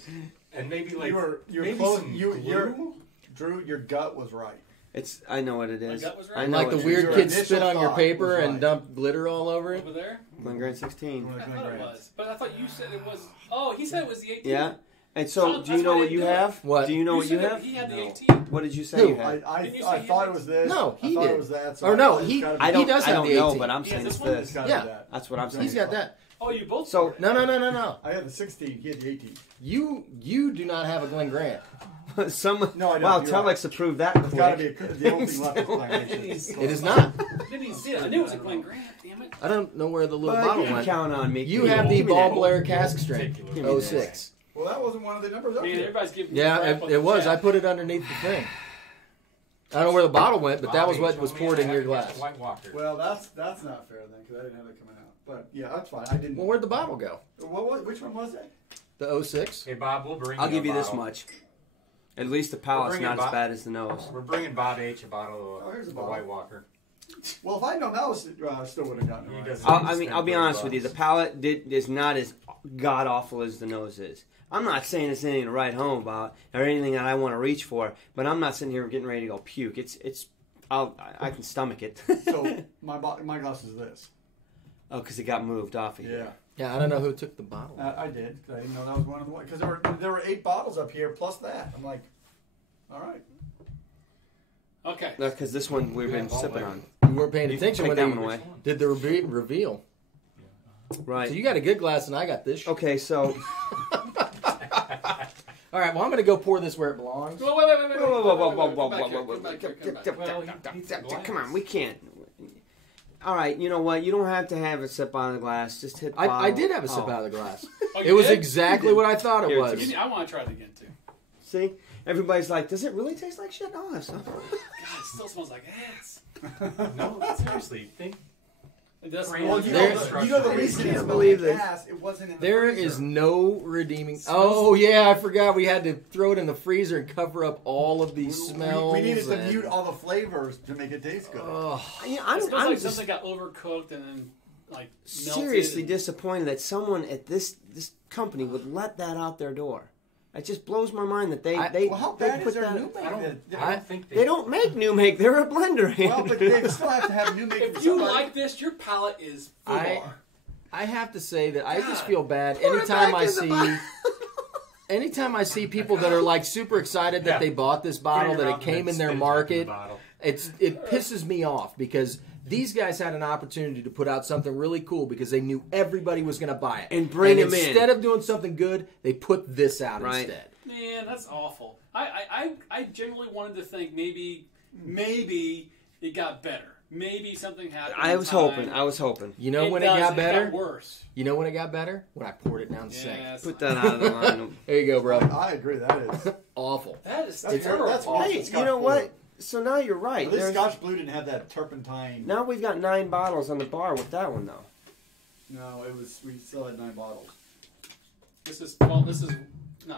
And maybe like You're maybe close. some Drew, your gut was right. It's. I know what it My is. gut was right? I know Like the it is. weird Your kids initial spit on your thought paper was and right. dump glitter all over it. Over there? Glen Grant 16. One of I the thought Glen it Grants. was. But I thought you said it was. Oh, he said it was the 18. Yeah. And so, do you know what you have? What? Do you know what you have? He had the No. 18. What did you say Who? you had? I thought it was this. No, he I thought did. it was that. So Or no, it's he- gotta be- I don't, does I have don't the know, 18. but I'm He saying has it's this one? this. gotta Yeah. be that. That's what I'm saying. He's got that. Oh, you both. So- scored. No. I had the 16. He had the 18. You do not have a Glen Grant. Some, No, I don't. wow, You're Telex approved that It's got to be quick. the only thing left is Glengoyne. It is not. Didn't even see it. I knew it was a Glen Grant. Damn it. I don't know where the little But bottle you can went. count on me. You Give have me the that. Ball Blair cask strength. Give me that. 06. Well, that wasn't one of the numbers up Man, there. everybody's giving. Yeah, crap on it the was. chat. I put it underneath the thing. I don't know where the bottle went, but that was what was poured in your glass. White Walker. Well, that's not fair then, because I didn't have it coming out. But yeah, that's fine. I didn't. Well, where'd the bottle go? Which one was it? The 06? Hey, Bob, we'll bring I'll you give a you this bottle. much. At least the palate's bring it not as back. bad as the nose. We're bringing Bob H. a bottle Oh, of here's a the bottle. White Walker. Well, if I'd known that was, I still would have gotten He it right. doesn't- I'll be honest with you. The palate is not as god awful as the nose is. I'm not saying it's anything to write home about or anything that I want to reach for, but I'm not sitting here getting ready to go puke. I can stomach it. So my glass is this. Oh, because it got moved off of you. Yeah, Yeah, I don't know who took the bottle. I did. 'Cause I didn't know that was one of the ones. Because there were 8 bottles up here plus that. I'm like, all right. Okay. No, because this one we've been Yeah, Ball sipping Blair. on. You weren't paying You attention take when that they one away. did the reveal. Right. So you got a good glass and I got this. Okay, so All right, well, I'm going to go pour this where it belongs. Wait. Come on, we can't. All right, you know what? You don't have to have a sip out of the glass. Just hit the bottle. I did have a sip Oh. out of the glass. Oh, It you was did? exactly what I thought it Here, was. I want to try it again too. See? Everybody's like, does it really taste like shit? No, it's not. God, it still smells like ass. No, seriously. Think. It does Well, smell. Well, There- you know the I reason can't it smelled believe like this. gas, it wasn't in the There freezer. is no redeeming. Oh, yeah, I forgot we had to throw it in the freezer and cover up all of these smells. We needed to and- mute all the flavors to make it taste good. Oh, You know, It I'm smells like just something got overcooked and then like melted seriously and- disappointed that someone at this company would let that out their door. It just blows my mind that they well, how bad put is their that. new make? I don't think They don't make new make. They're a blender. Well, but they still have to have new make. If you like this, your palate is full I- bar. I have to say that I just God. feel bad Put it anytime back I in the see. bottle. Anytime I see people that are like super excited that Yeah. they bought this bottle, that it came in their market, it pisses me off because these guys had an opportunity to put out something really cool because they knew everybody was going to buy it. And bring 'em in. Instead of doing something good, they put this out Right. instead. Man, that's awful. I genuinely wanted to think maybe it got better. Maybe something happened. I was hoping. You know when it does, got better? got worse. You know when it got better? When I poured it down the sink. Yeah, that's Put not- that out of the line. There you go, bro. I agree. That is. Awful. That is That's terrible. that's awful. Hey, Scotch you know Blue. what? So now you're right. At least There's- Scotch Blue didn't have that turpentine. Now we've got 9 bottles on the bar with that one though. No, it was. We still had 9 bottles. This is not.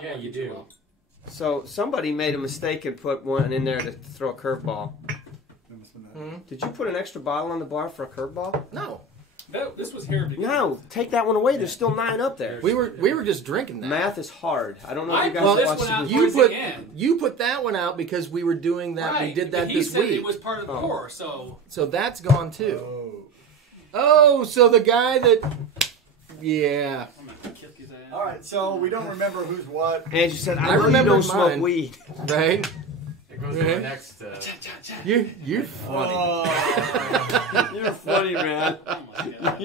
Yeah, working you too do. well. So somebody made a mistake and put one in there to throw a curveball. That must have been that. Did you put an extra bottle on the bar for a curveball? No. This was here. No, take that one away. There's still 9 up there. We were just drinking that. Math is hard. I don't know if I you guys put this watched one out the You towards put the end. you put that one out because we were doing that. Right. We did but that he this said week. It was part of the Oh. pour, so So that's gone too. Oh. Oh, so the guy that, yeah. I'm gonna kick his ass. All right, so we don't remember who's what. Andrew said, I I know you remember don't smoke mine. weed. Right? It goes to the next. You're funny. Oh. You're funny, man. Oh my God.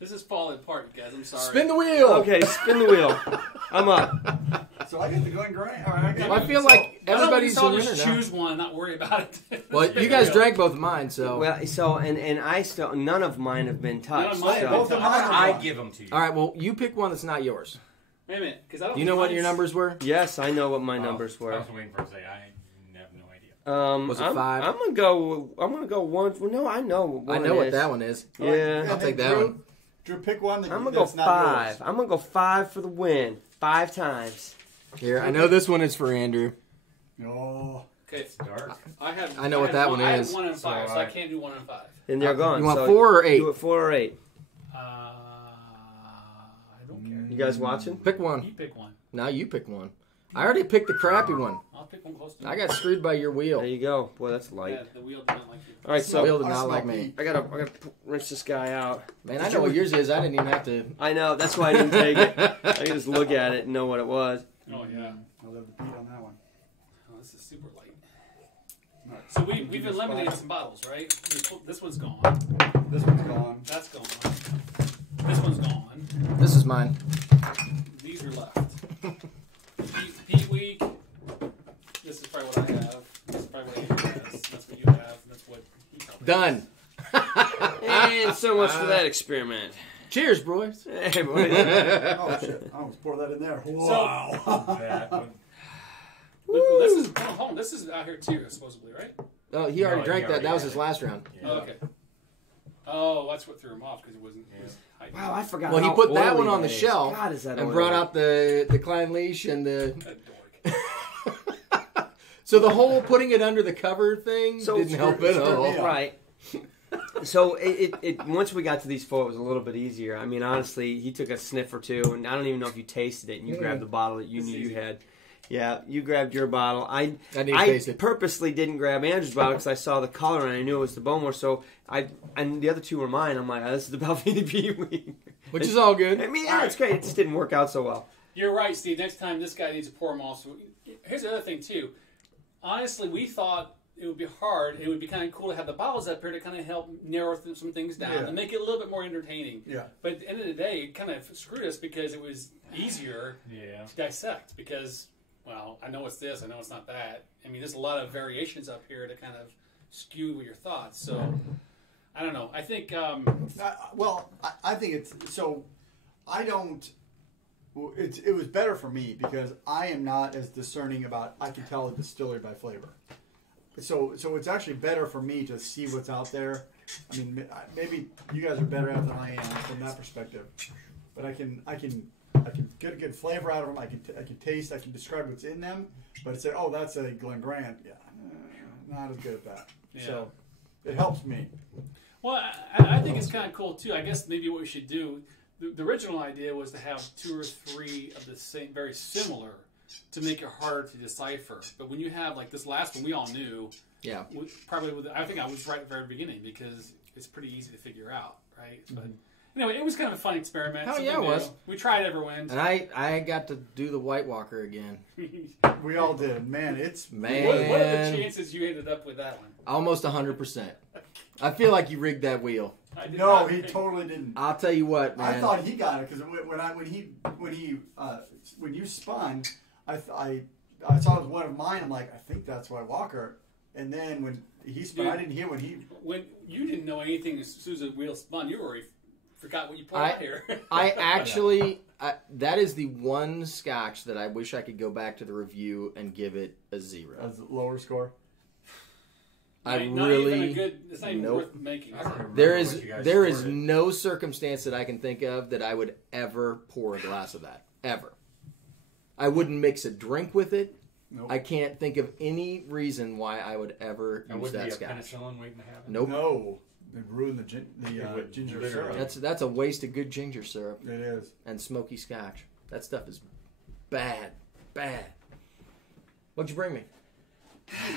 This is falling apart, guys. I'm sorry. Spin the wheel. Okay, spin the wheel. I'm up. So I get the Glengoyne. All right, I got Well, I feel like everybody's so a winner just now. choose one, not worry about it. Well, you guys drank both of mine, so. Well, so and I still none of mine have been touched. None of mine have so- both of mine are I gone. give them to you. All right, well, you pick one that's not yours. Wait a minute, because I don't. Do you know think what your mine's- numbers were? Yes, I know what my Oh, numbers I were. was waiting for it to say. I have no idea. Was it I'm, 5? I'm gonna go. I'm gonna go 1. Well, no, I know what I one know what is. that one is. All right, Yeah. and I'll then take that Drew, one. Drew, pick one I'm gonna go that's not 5. yours. I'm gonna go 5 for the win. 5 times. Here, I know this one is for Andrew. Oh. Okay, Dark. I know what that one I is. have 1 and 5, So so I I- can't do 1 and 5. And they're gone. You want so 4 or 8? Do it 4 or 8. I don't care. You guys watching? Pick one. You pick one. Now you pick one. I already picked the crappy one. I'll pick Come close to I it. got screwed by your wheel. There you go. Boy, that's light. Yeah, the wheel didn't like you. All right, The so wheel did I not smell like me. meat. I gotta rinse this guy out. Man, I know what yours is. I didn't even have to. I know. That's why I didn't take it. I can just look at it and know what it was. Oh, yeah. I love the beat on that one. Oh, this is super light. All right. So we've eliminated some bottles, right? This one's gone. This one's gone. That's gone. This one's gone. This is mine. These are left. Peat Week. This is probably what I have. This is probably what Andrew has. That's what you have. And that's what he probably Done. And so much for that experiment. Cheers, boys. Hey, boys. Oh shit! I almost poured that in there. Wow. That one. Well, this is hold on. This is out here too, supposedly, right? Oh, he already No, drank he that. already That was had his it. last round. Yeah. Oh, okay. Oh, that's what threw him off because it wasn't. It was hyped. Wow, I forgot. Well, he how put that oily one on the that is. shelf God, is that and oily. brought out the Klein Leash and the. That dork. So the whole putting it under the cover thing So didn't help screwed at me all. up. Right. So it once we got to these four, it was a little bit easier. I mean, honestly, he took a sniff or two, and I don't even know if you tasted it. And you grabbed the bottle that you It's knew easy. you had. Yeah, you grabbed your bottle. I I need to taste it. purposely didn't grab Andrew's bottle because I saw the color and I knew it was the Bowmore. So and the other two were mine. I'm like, oh, this is the Balvenie Peewee. Which is all good. I mean, yeah, it's great. It just didn't work out so well. You're right, Steve. Next time this guy needs to pour them all. So here's the other thing too. Honestly, we thought it would be hard. It would be kind of cool to have the bottles up here to kind of help narrow some things down Yeah. and make it a little bit more entertaining. Yeah. But at the end of the day, it kind of screwed us because it was easier Yeah. to dissect because, well, I know it's this, I know it's not that. I mean, there's a lot of variations up here to kind of skew your thoughts. So, I don't know. I think, I think it's so. I don't. It was better for me because I am not as discerning about. I can tell a distillery by flavor. So it's actually better for me to see what's out there. I mean, maybe you guys are better at it than I am from that perspective. But I can get a good flavor out of them. I can taste. I can describe what's in them. But say, oh, that's a Glengoyne. Yeah, not as good at that. Yeah. So it helps me. well, I think it's kind of cool too. I guess maybe what we should do, the original idea was to have 2 or 3 of the same, very similar, to make it harder to decipher. But when you have like this last one, we all knew. Yeah. I think I was right at the very beginning because it's pretty easy to figure out, right? But anyway, it was kind of a fun experiment. Hell something yeah, it new. was. We tried everyone. And I got to do the White Walker again. We all did. Man, it's Man. What are the chances you ended up with that one? Almost 100%. I feel like you rigged that wheel. I did no, not he think- totally didn't. I'll tell you what, man. I thought he got it because when you spun, I saw it was one of mine. I'm like, I think that's White Walker. And then when he spun, Dude. I didn't hear when he. When you didn't know anything as soon as the wheel spun, you already forgot what you put out here. I actually, that is the one Scotch that I wish I could go back to the review and give it a 0. As a lower score. Not even a good. It's not even Nope. worth making. I don't remember There what is you guys there is scored. no circumstance that I can think of that I would ever pour a glass of that. Ever. I wouldn't mix a drink with it. Nope. I can't think of any reason why I would ever That use would be that a Scotch. penicillin waiting to happen. Nope. No, it ruined the It would ginger literally. syrup. That's a waste of good ginger syrup It is. and smoky Scotch. That stuff is bad. Bad. What'd you bring me?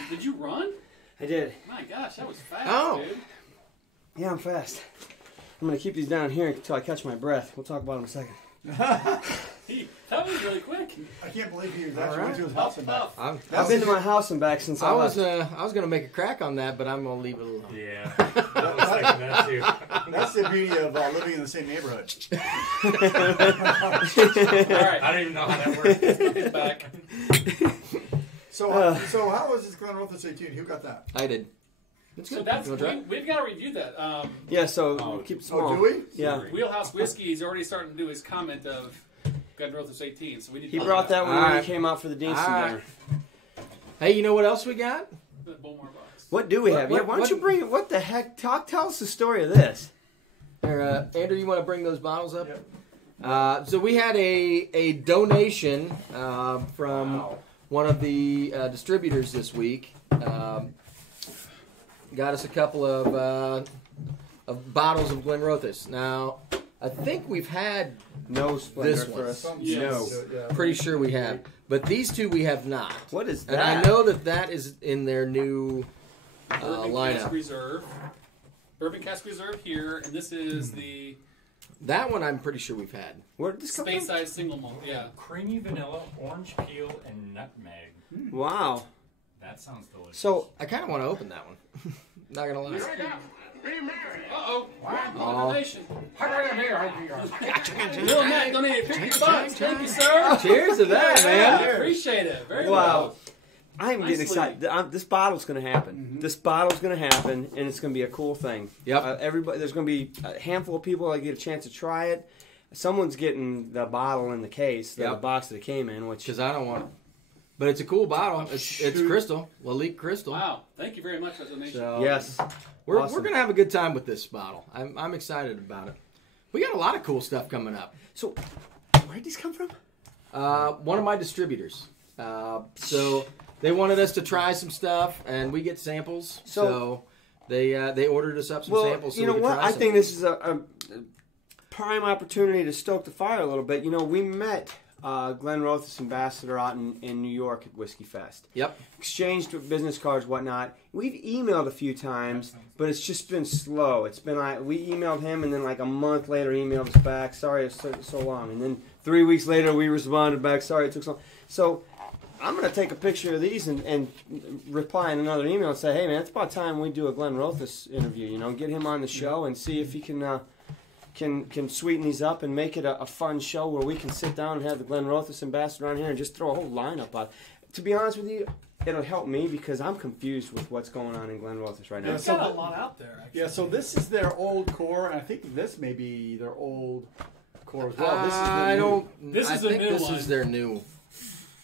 Did you run? I did. My gosh, that was fast, Oh. dude. Yeah, I'm fast. I'm going to keep these down here until I catch my breath. We'll talk about them in a second. That was really quick. I can't believe he was All actually right. went to his house and back. Tough. I've been to my house and back since I was left. going to make a crack on that, but I'm going to leave it alone. Yeah, I was thinking that too. That's the beauty of living in the same neighborhood. All right. I don't even know how that works. He's back. So how was this Glenrothes 18? Who got that? I did. It's So good. that's You wanna try it? we've got to review that. Yeah, so Oh. keep it small. Oh, do we? Yeah. Wheelhouse Whiskey is already starting to do his comment of Glenrothes 18. So we need. He to brought that one All when right. he came out for the Deanston All right. dinner. Hey, you know what else we got? The Bowmore box. What do we What- have? what- Yeah, why don't you what- bring it? What the heck? Tell us the story of this. Here, Andrew, you want to bring those bottles up? Yep. So we had a donation from Wow. one of the distributors this week. Got us a couple of bottles of Glenrothes. Now, I think we've had, No splendor This for one. us. Yes. No. Yeah. pretty sure we have. But these two we have not. What is that? And I know that is in their new Bourbon lineup. Cask Reserve. Bourbon Cask Reserve here, and this is the That one I'm pretty sure we've had. Where did this come space from? size single malt. Yeah. Creamy vanilla, orange peel, and nutmeg. Wow. That sounds delicious. So I kind of want to open that one. Not gonna lie. Uh-oh. Oh. Donation. Little Matt donated $50. Thank you, sir. Cheers to that, man. I appreciate it. Very wow. well. I'm getting Nicely. excited. This bottle's going to happen. This bottle's going to happen, and it's going to be a cool thing. Yep. Everybody, there's going to be a handful of people that get a chance to try it. Someone's getting the bottle in the case, the Yep. box that it came in, which Because I don't want it. But it's a cool bottle. It's crystal. Lalique crystal. Wow. Thank you very much for the donation. So yes, we're awesome. going to have a good time with this bottle. I'm excited about it. We got a lot of cool stuff coming up. So, where did these come from? One of my distributors. So they wanted us to try some stuff, and we get samples. So they ordered us up some samples. So you know we could what? try I some. think this is a prime opportunity to stoke the fire a little bit. You know, we met Glenn Roth's ambassador out in New York at Whiskey Fest. Yep. Exchanged business cards, whatnot. We've emailed a few times, but it's just been slow. It's been we emailed him, and then like a month later, he emailed us back. Sorry, it's so long. And then 3 weeks later, we responded back. Sorry, it took so long. So I'm going to take a picture of these and reply in another email and say, hey man, it's about time we do a Glenn Roth's interview. You know, get him on the show and see if he can sweeten these up and make it a fun show where we can sit down and have the Glenn Roth's ambassador on here and just throw a whole lineup out. To be honest with you, it'll help me because I'm confused with what's going on in Glenn Roth's right now. Yeah, There's so got a lot out there, actually. Yeah, so this is their old core, and I think this may be their old core as well. This is the I new- don't. This I is a think new this one. is their new.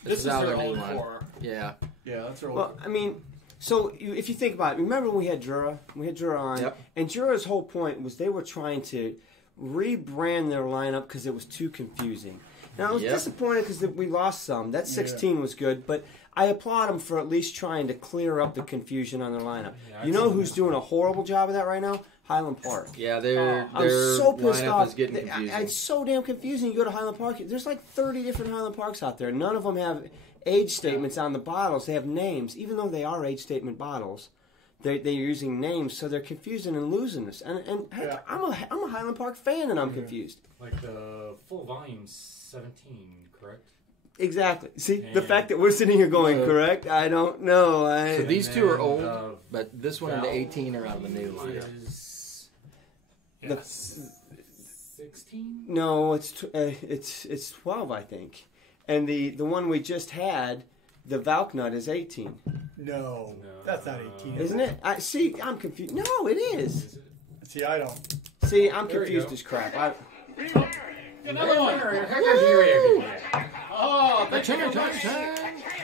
This is how their new old line. core. Yeah. Yeah, that's their old Well, core. I mean, so if you think about it, remember when we had Jura? We had Jura on, Yep. and Jura's whole point was they were trying to rebrand their lineup because it was too confusing. Now I was Yep. disappointed because we lost some. That 16 was good, but I applaud them for at least trying to clear up the confusion on their lineup. Yeah, You know who's doing a horrible job of that right now? Highland Park. Yeah, their I'm so pissed lineup off. is getting confusing. It's so damn confusing. You go to Highland Park, there's like 30 different Highland Parks out there. None of them have age statements on the bottles. They have names, even though they are age statement bottles. They're using names, so they're confusing and losing us. And heck, Yeah. I'm a Highland Park fan, and I'm confused. Like the full volume 17, correct? Exactly. See, the And- fact that we're sitting here going, correct? I don't know. So And these two are then, old, but this one and the Val 18 are out of the new lineup. Is The- 16? No, it's 12, I think. And the one we just had, the Valknut, is 18, No, that's not 18. isn't it? I'm confused. No, it is. Is it? See, I don't. See, I'm There you confused go. as crap. Another one. Oh, thank you very much.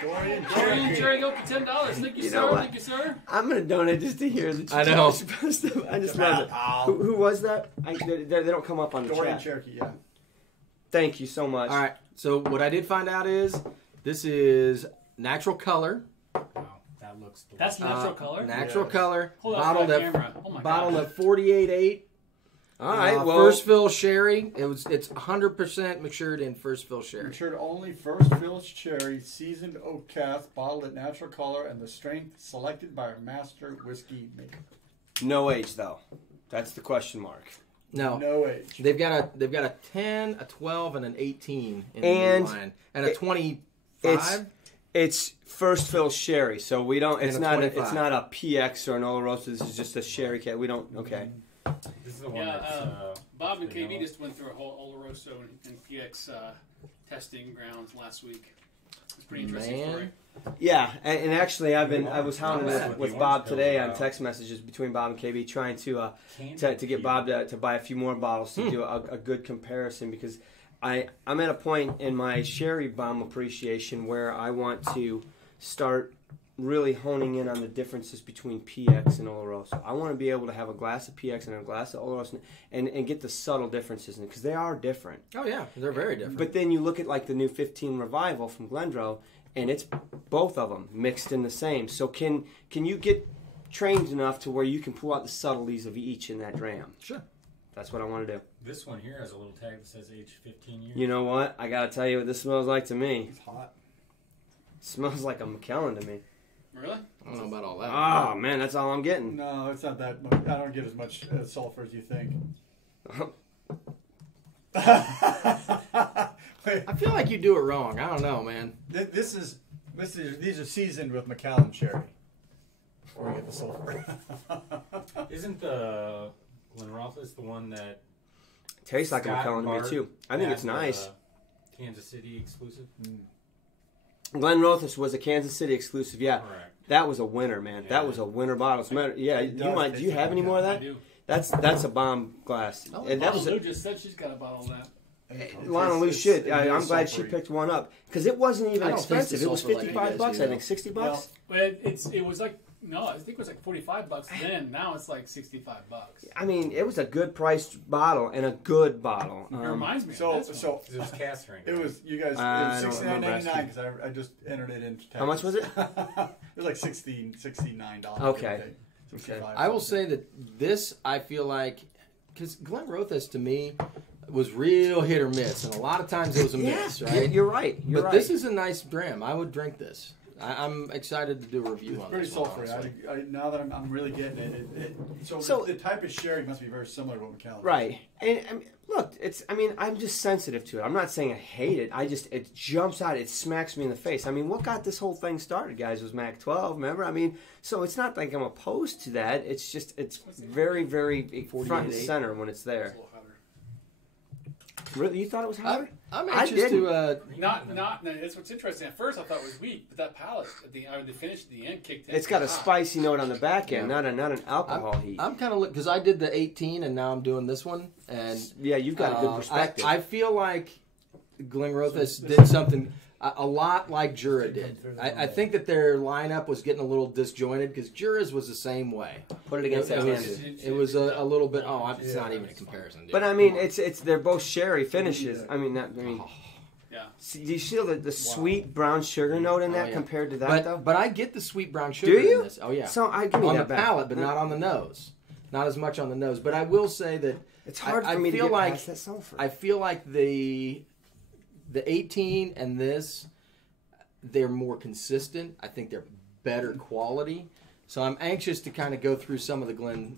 Dorian Dorian Cherry Oak for $10. Thank you, You sir. know what? Thank you, sir. I'm gonna donate just to hear the. I know. I just love it. Who was that? They don't come up on the Dorian chat. Cherokee, yeah. Thank you so much. All right. So what I did find out is this is natural color. Wow, that looks delicious. That's natural color. Natural Yes. color. Hold up Bottled for that at camera. Oh my bottled God. at 48.8. All right. Well, First fill sherry. It's 100% matured in first fill sherry. Matured only first fill cherry, seasoned oak cask, bottled at natural color, and the strength selected by our master whiskey maker. no age though. That's the question mark. No. No age. They've got a 10, a 12, and an 18 in the And new line, and a it- 25. It's first fill sherry, so we don't. And It's a not. 25. It's not a PX or an Oloroso. This is just a sherry cat. We don't. Okay. This is the one Yeah, that's. Bob and KB vanilla. just went through a whole Oloroso and PX testing grounds last week. It's a pretty interesting Man. story. Yeah, and actually, I was hounding That's with what Bob the today orange on pills text messages between Bob and KB, trying to Candy get Bob to buy a few more bottles to do a good comparison, because I'm at a point in my sherry bomb appreciation where I want to start really honing in on the differences between PX and Oloroso. I want to be able to have a glass of PX and a glass of Oloroso and get the subtle differences in it, because they are different. Oh yeah, they're very different. But then you look at like the new 15 Revival from Glendrow, and it's both of them mixed in the same. So can you get trained enough to where you can pull out the subtleties of each in that dram? Sure. That's what I want to do. This one here has a little tag that says age 15 years. You know what? I got to tell you what this smells like to me. It's hot. Smells like a Macallan to me. Really? I don't know about all that. Oh man, that's all I'm getting. No, it's not that much. I don't get as much sulfur as you think. I feel like you do it wrong. I don't know, man. These are seasoned with Macallan sherry. Before we get the sulfur. Isn't the Glenrothes the one that Tastes like a Scott Macallan to me Bart too. I think had it's nice. Kansas City exclusive. Glenrothes was a Kansas City exclusive. Yeah, Correct. that was a winner, man. Yeah. That was a winner bottle. Yeah, It do does you have any more of I that? do. That's a bomb glass. Oh, And that was Lou just said she's got a bottle of that. Lana Lou should. I'm glad she picked one up because it wasn't even I don't taste expensive. the It was sulfur like you $55 guys bucks. do, I think $60 bucks. Well, it was like no, I think it was like $45 then. Now it's like $65. I mean, it was a good priced bottle and a good bottle. It reminds me. So of this one. It was cast ring. it was you guys. I It don't was remember $69.99 asking. because I just entered it into tax. How much was it? It was like $69. Okay. I will say that this, I feel like, because Glenrothes to me was real hit or miss, and a lot of times it was a miss, right? You're right. But this is a nice dram. I would drink this. I'm excited to do a review It's on pretty this one, sulfury. honestly. Now that I'm really getting it, So- the type of sherry must be very similar to what Macallan. Right. And I mean, look, I'm just sensitive to it. I'm not saying I hate it. It jumps out. It smacks me in the face. I mean, what got this whole thing started, guys, was Mac 12, remember? I mean, so it's not like I'm opposed to that. It's just, it's very, very front and center when it's It's there. a little hotter. Really? You thought it was hotter? I'm I anxious didn't. to. Not. That's what's interesting. At first, I thought it was weak, but that palate the finish at the end kicked in. It's got a hot. spicy note on the back end, not an alcohol heat. I'm kind of because I did the 18 and now I'm doing this one, and Yeah, you've got a good perspective. I feel like Glenrothes did something a lot like Jura did. I think that their lineup was getting a little disjointed because Jura's was the same way. Put it against that hand. It was a little bit. It's not even a comparison. Dude. But I mean, it's they're both sherry finishes. I mean, Yeah. do you feel the sweet brown sugar note in that yeah. compared to that though? But I get the sweet brown sugar Do you? in this. Oh yeah. So I give me on that the back. palate, but not on the nose. Not as much on the nose. But I will say that It's hard I for me to feel get like past that sulfur. I feel like the 18 and this, they're more consistent. I think they're better quality. So I'm anxious to kind of go through some of the Glenrothes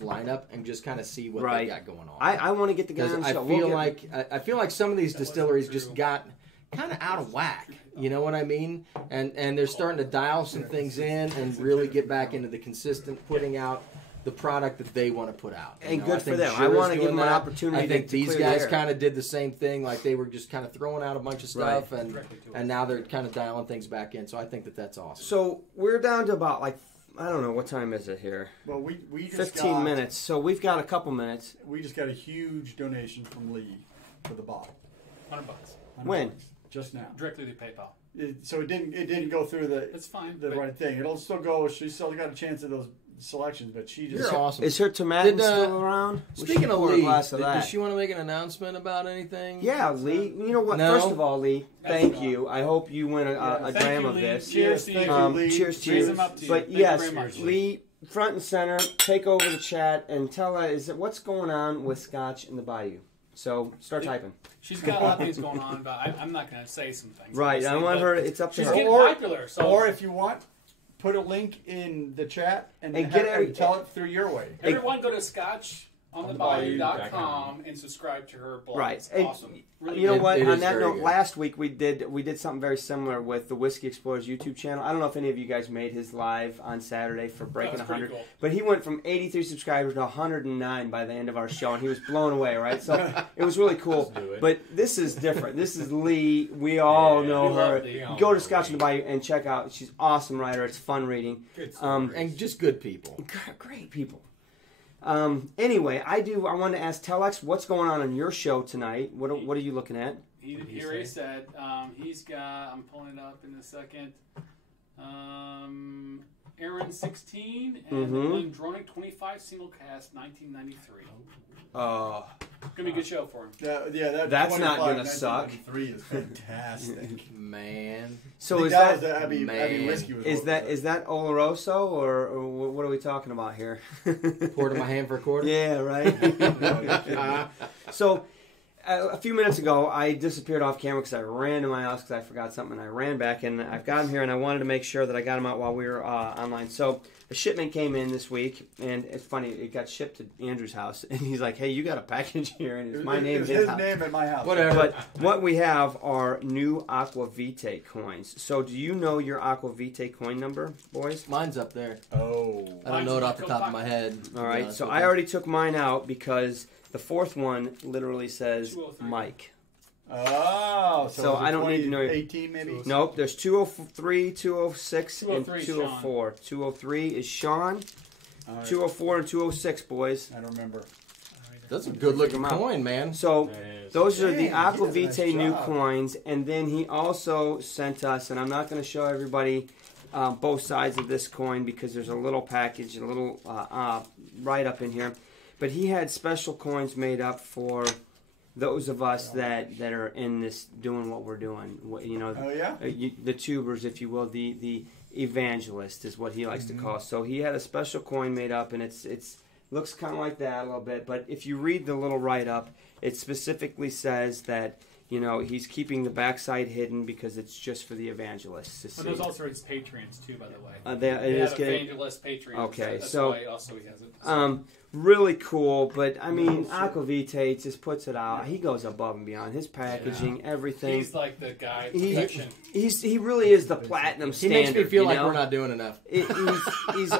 lineup and just kind of see what they got going on. I want to get the guy on the I show. feel like some of these distilleries just got kind of out of whack. You know what I mean? And they're starting to dial some things in and really get back into the consistent putting out the product that they want to put out. And I good for think them. I Jura's want to give doing them an that. opportunity. I think to these clear guys the air. kind of did the same thing. Like they were just kind of throwing out a bunch of stuff, and now they're kind of dialing things back in. So I think that that's awesome. So we're down to about I don't know, what time is it here? Well, we just 15 minutes. So we've got a couple minutes. We just got a huge donation from Lee for the bottle. $100. When? Just now. Directly to PayPal. So it didn't go through It's fine. the right thing. It'll still go. She still got a chance at those selections, but she just You're awesome. Is her tomato Did, still around? We Speaking should of pour a Lee, glass of that. does she want to make an announcement about anything? Yeah, Lee. You know what? No. First of all, Lee, thank you. I hope you win a Thank dram you, of Lee. this. Cheers to you. Thank you, Lee. Cheers to Raise you. them up to you. But Thank you yes, very much. Lee, front and center, take over the chat and tell us what's going on with Scotch in the Bayou. So start typing. She's got a lot of things going on, but I'm not going to say some things. Right, I want her. It's up to She's her. getting popular. So or if you want, put a link in the chat and tell it through your way. everyone go to scotchonthebayou.com and subscribe to her blog. Right. It's And awesome. Really You know good. what? It On is that very note, good. last week we did something very similar with the Whiskey Explorers YouTube channel. I don't know if any of you guys made his live on Saturday for breaking That was pretty 100, cool. but he went from 83 subscribers to 109 by the end of our show, and he was blown away. Right, so it was really cool. Let's do it. But this is different. This is Lee. We all know we her. love Lee. Go to Scotch in the Bayou and check out. She's an awesome writer. It's fun reading. Good stories. And just good people. Great people. Anyway, I want to ask Telex, what's going on your show tonight? What are you looking at? He already said he's got. I'm pulling it up in a second. Aaron 16 and Glendronach 25 single cast 1993. Gonna be a good show for him. That's not gonna suck. 1993 is fantastic. Man. So is that was that the Abbey whiskey? is that Oloroso or what are we talking about here? Poured in my hand for a quarter. Yeah, right. So, a few minutes ago, I disappeared off camera because I ran to my house because I forgot something. I ran back, and I've got them here, and I wanted to make sure that I got them out while we were online. So a shipment came in this week, and it's funny. It got shipped to Andrew's house, and he's like, "Hey, you got a package here, and it's my name, his name at my house." Whatever. But what we have are new Aqua Vitae coins. So do you know your Aqua Vitae coin number, boys? Mine's up there. Oh. I don't know it off the top of my head. All right, so I already took mine out because the fourth one literally says 203. Mike. Oh, So I don't need to know. 18 maybe? Nope, there's 203, 206, and 203 is 204. 203 is Sean. All right. 204 and 206, boys. I don't remember. That's a good looking Check 'em out. coin, man. So those are the Dang, Aqua he does a Vitae nice new job. coins, and then he also sent us, and I'm not going to show everybody both sides of this coin because there's a little package, a little write-up in here, but he had special coins made up for those of us that are in this doing what we're doing. You know, Oh, yeah? the tubers, if you will, the Evangelist is what he likes to call. So he had a special coin made up, and it's looks kind of like that a little bit. But if you read the little write-up, it specifically says that, you know, he's keeping the backside hidden because it's just for the evangelists to see. But those also his Patreons too, by the way. It They is have getting Evangelist Patreons. Okay, That's so, why also he has it. really cool. But I mean, Aqua Vitae just puts it out. He goes above and beyond. His packaging, everything. He's like the guy. He- Perfection. He really is the platinum He standard. makes me feel you like know? we're not doing enough. He's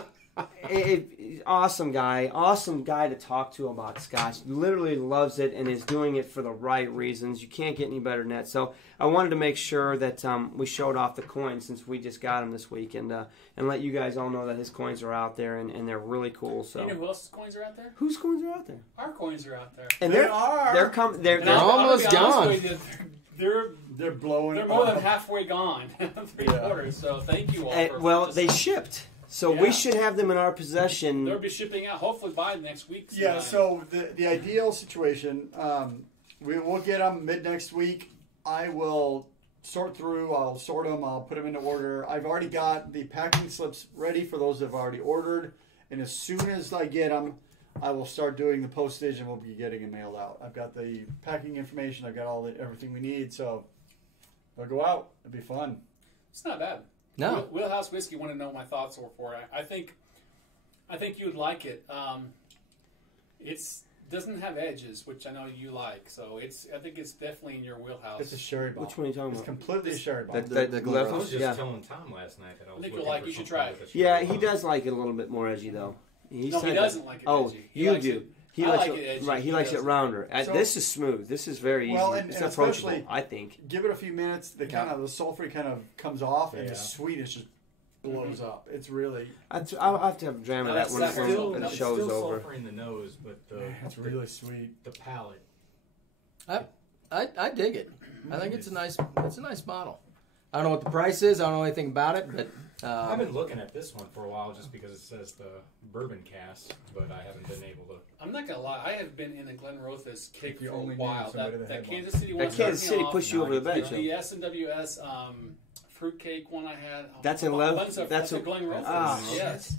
awesome guy to talk to about Scotch. Literally loves it and is doing it for the right reasons. You can't get any better than that. So I wanted to make sure that we showed off the coins since we just got them this week, and let you guys all know that his coins are out there and they're really cool. So You know who else's coins are out there? whose coins are out there? Our coins are out there. And They they're are. they're And I'll almost be honest gone. with you, They're They're blowing they're it more than up. halfway gone. Three-quarters. So thank you all. For well, just- they shipped. So we Yeah. should have them in our possession. They'll be shipping out hopefully by next week. Yeah, sometime. so the ideal situation, we will get them mid next week. I will sort through, I'll sort them, I'll put them into order. I've already got the packing slips ready for those that have already ordered. And as soon as I get them, I will start doing the postage and we'll be getting it mailed out. I've got the packing information, I've got everything we need, so they'll go out. It'll be fun. It's not bad. No. Wheelhouse Whiskey want to know my thoughts for it. I think you would like it. It's doesn't have edges, which I know you like. So I think it's definitely in your wheelhouse. It's a sherry bomb. Which one are you talking It's about? completely a sherry bomb. The the I Glengoyne. was just Yeah. telling Tom last night that I was think looking you'll like for it. You should something try with it. a Yeah, cherry he bomb. does like it a little bit more edgy though. No, said he that. doesn't like it Oh, edgy. He you likes do. it- He I likes like it, it edgy. right. He He likes it doesn't. rounder. So- This is smooth. This is very easy. Well, and it's especially- approachable, I think. Give it a few minutes. The kind of the sulfury kind of comes off, and Yeah. the sweetness just blows up. It's really, I'll have to have a dram of that That's when not Still, the it's show's still over. sulfur in the nose, but it's really sweet. the palate. I dig it. I think it's a nice bottle. I don't know what the price is. I don't know anything about it, but I've been looking at this one for a while just because it says the bourbon cask, but I haven't been able to. I'm not gonna lie. I have been in a Glenrothes kick You for a only while. need somebody That, that that had one. Kansas City one. That Kansas started me City off. pushed you over the The edge. S&WS fruitcake one I had. That's a a level. That's a Glenrothes. Ah, yes.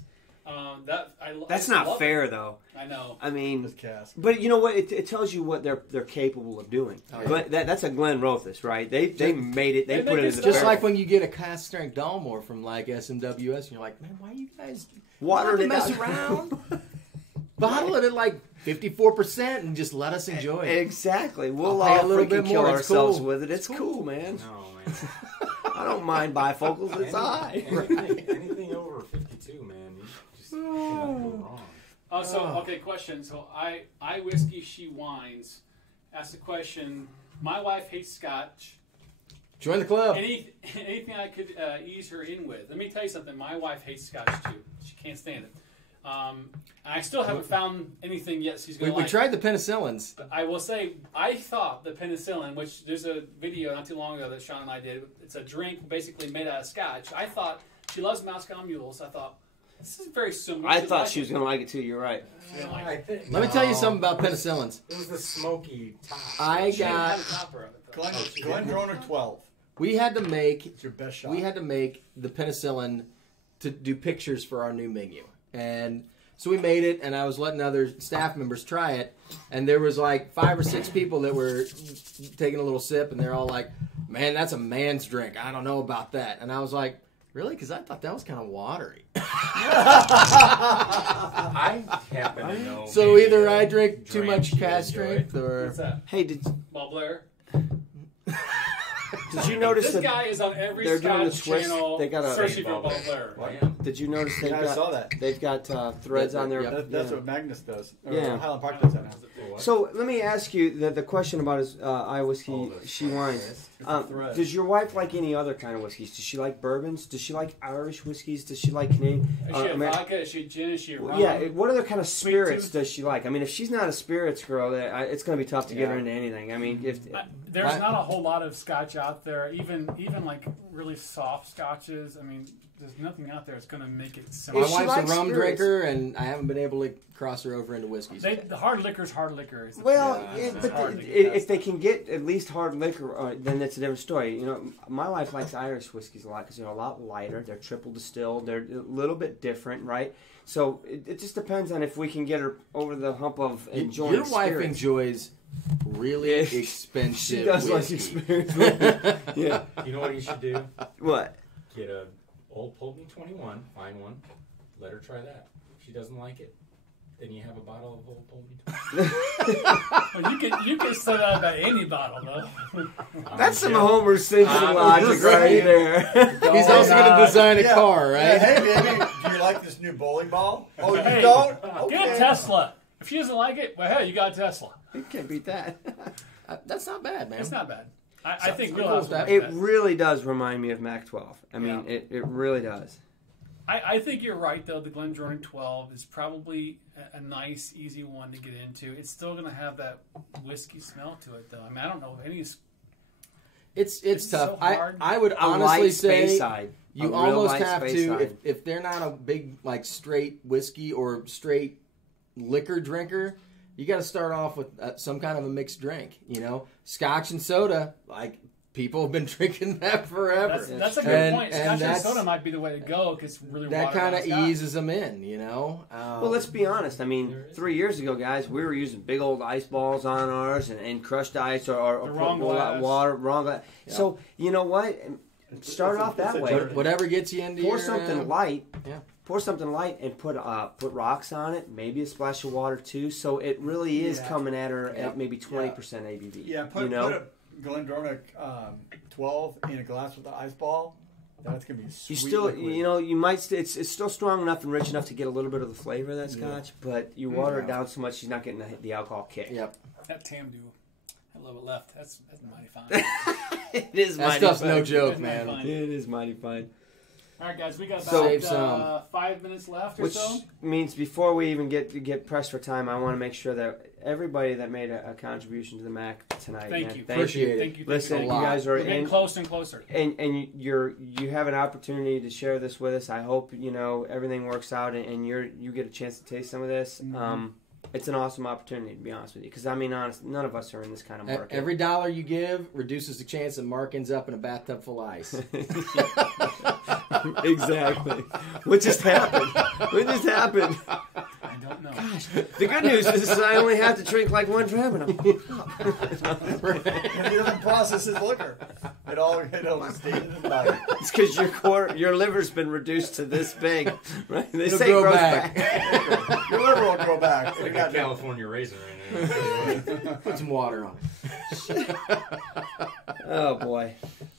That's I not love fair it. though. I know. I mean, This cask. but you know what? It tells you what they're capable of doing. Oh, yeah. But that's a Glenrothes, right? They made it. They They put make it it in the stuff. just barrel. like when you get a cast strength Dalmore from like S&WS, and you're like, man, why you guys Water not it mess out. around? Bottle it at like 54% and just let us enjoy it. Exactly. We'll I'll pay all a little freaking bit kill more. It's ourselves cool. with it. It's cool, man. No, man. I don't mind bifocals. It's high. Anything over 52, man, you just cannot go wrong. Okay, question. So I whiskey, she wines. Ask the question. My wife hates Scotch. Join the club. Anything I could ease her in with. Let me tell you something. My wife hates Scotch too. She can't stand it. I still haven't found anything yet she's going to We like. tried the penicillins. But I will say, I thought the penicillin, which there's a video not too long ago that Sean and I did. It's a drink basically made out of Scotch. I thought she loves Moscow Mules. I thought this is very similar. I to thought like she was it. going to like it too. You're right. She didn't like it. Let me tell you something about penicillins. It was the smoky top. I She didn't got. have a topper of it, though. Glendronach 12. We had to make. It's your best shot. We had to make the penicillin to do pictures for our new menu, and So we made it, and I was letting other staff members try it, and there was like 5 or 6 people that were taking a little sip, and they're all like, "Man, that's a man's drink. I don't know about that." And I was like, "Really?" Because I thought that was kind of watery. I happen to know. So maybe either a I drink too dram much you cast enjoy. strength, or What's that? Hey, did Bob Blair. you notice This that guy is on every they're doing the Scotch twist? channel They got a- searching for Bob Blair. Did you notice they've Yeah, I saw that. they've got threads on their? That's what Magnus does. Or Yeah. Highland Park does that now. So let me ask you the question about his I whiskey Oh, she wines. It's a thread. Does your wife like any other kind of whiskeys? Does she like bourbons? Does she like Irish whiskeys? Does she like Canadian? Is she a vodka? Is she a gin? Is she a rum? Yeah. What other kind of spirits tooth? does she like? I mean, if she's not a spirits girl, it's going to be tough to get her Yeah. into anything. I mean, if There's not a whole lot of Scotch out there. Even like really soft Scotches. I mean, there's nothing out there that's going to make it my similar. she wife's a likes rum spirits. drinker, and I haven't been able to cross her over into whiskeys. The hard liquor's hard liquor. It's well, yeah, yeah, it's but hard to get if past they that. can get at least hard liquor, then that's a different story. You know, my wife likes Irish whiskeys a lot because they're a lot lighter. They're triple distilled. They're a little bit different, right? So it just depends on if we can get her over the hump of enjoying Your wife spirits. enjoys really Yeah. expensive She does whiskey. like experience. Yeah. You know what you should do? What? Get a Old Pulteney 21, find one, let her try that. If she doesn't like it, then you have a bottle of Old Pulteney 21. Well, you can say that about any bottle, though. That's some Homer Simpson logic right there. He's also going to design a car, right? Yeah, hey, baby, do you like this new bowling ball? Oh, you Hey, don't? Get Okay. a Tesla. If she doesn't like it, well, hell, you got a Tesla. You can't beat that. That's not bad, man. It's not bad. I think I'm Real cool House with would that. like It that. really does remind me of Mac 12. I mean, Yeah. it really does. I think you're right, though. The Glengoyne 12 is probably a nice, easy one to get into. It's still going to have that whiskey smell to it, though. I mean, I don't know if any. It's It's tough. so hard. I would A honestly light say space side. you A real almost light have space to side. if they're not a big like straight whiskey or straight liquor drinker. You got to start off with some kind of a mixed drink. You know, Scotch and soda. Like people have been drinking that forever. That's a good And- point. and Scotch and that's- soda might be the way to go because it's really that watered kind of down Scotch. eases them in. You know. Well, let's be honest. I mean, 3 years ago, guys, we were using big old ice balls on ours and crushed ice or The wrong put glass. water, wrong glass. Yeah. So, you know what? Start off that way. whatever gets you into Pour your, something light. yeah. Pour something light and put rocks on it. Maybe a splash of water too. So it really is Yeah. coming at her Yeah. at maybe 20% ABV. Yeah, you know. put a Glengoyne 12 in a glass with an ice ball. That's going to be sweet. You still, liquid. you know, you might. It's still strong enough and rich enough to get a little bit of the flavor of that Scotch, but you water it down so much, she's not getting the alcohol kick. Yep. That Tam Dew, a little bit left. That's mighty fine. It is That mighty stuff's fine. no joke, It's mighty man. fine. It is mighty fine. All right, guys, we got So- Save about some. 5 minutes left or Which so. means before we even get pressed for time, I want to make sure that everybody that made a contribution to the Mac tonight, Thank man, you. Appreciate it. Thank you. Listen, thank you you. guys are We're getting in, closer and closer. and you have an opportunity to share this with us. I hope everything works out and you get a chance to taste some of this. It's an awesome opportunity, to be honest with you, because I mean, honest, none of us are in this kind of market. Every dollar you give reduces the chance that Mark ends up in a bathtub full of ice. Exactly. What just happened? What just happened? I don't know. The good news is I only have to drink like one dram and I'm And he doesn't process his liquor. It all stays in his body. It's because your liver's been reduced to this big, right? They It'll say grow grows back. back. Your liver will grow back. It's like a California raisin right now. Put some water on it. Oh boy.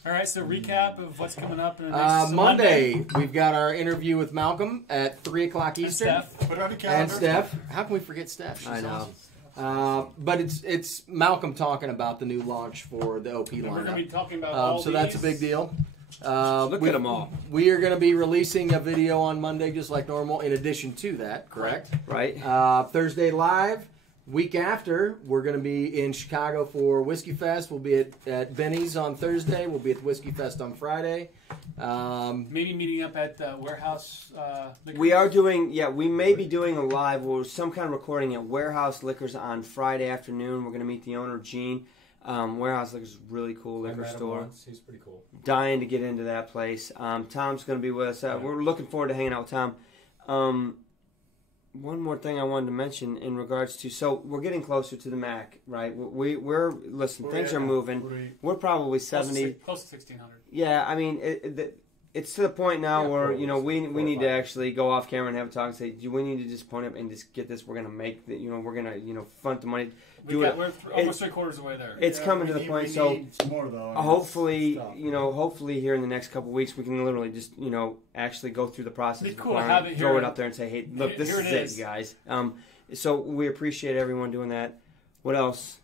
All right, so recap of what's coming up in the next so Monday, we've got our interview with Malcolm at 3 o'clock And Eastern. Steph. Put it on the calendar. And Steph. How can we forget Steph? She's I know. awesome. But it's Malcolm talking about the new launch for the OP And we're going to be lineup. talking about all So that's a these. big deal. Look at them all. We are going to be releasing a video on Monday just like normal in addition to that, correct? Right. Thursday live. Week after, we're going to be in Chicago for Whiskey Fest. We'll be at Benny's on Thursday. We'll be at Whiskey Fest on Friday. Maybe meeting up at Warehouse. Liquor. We are doing, we may be doing a live or some kind of recording at Warehouse Liquors on Friday afternoon. We're going to meet the owner, Gene. Warehouse Liquors is a really cool I liquor met him store. once. He's pretty cool. Dying to get into that place. Tom's going to be with us. We're looking forward to hanging out with Tom. one more thing I wanted to mention in regards to, so we're getting closer to the Mac, right? We're listen, things are moving. We're probably 70. Close to 1,600. Yeah, I mean, it's to the point now where, you know, we need to actually go off camera and have a talk and say, do we need to just pony up and just get this? We're going to make the, you know, we're going to, you know, front the money. We're almost 3/4 of the way there. It's coming to the point, so more, though, hopefully, you know, hopefully here in the next couple of weeks we can literally just, you know, actually go through the process. It'd be cool to have it here. Throw it up there and say, hey, look, this is it, you guys. So we appreciate everyone doing that. What else?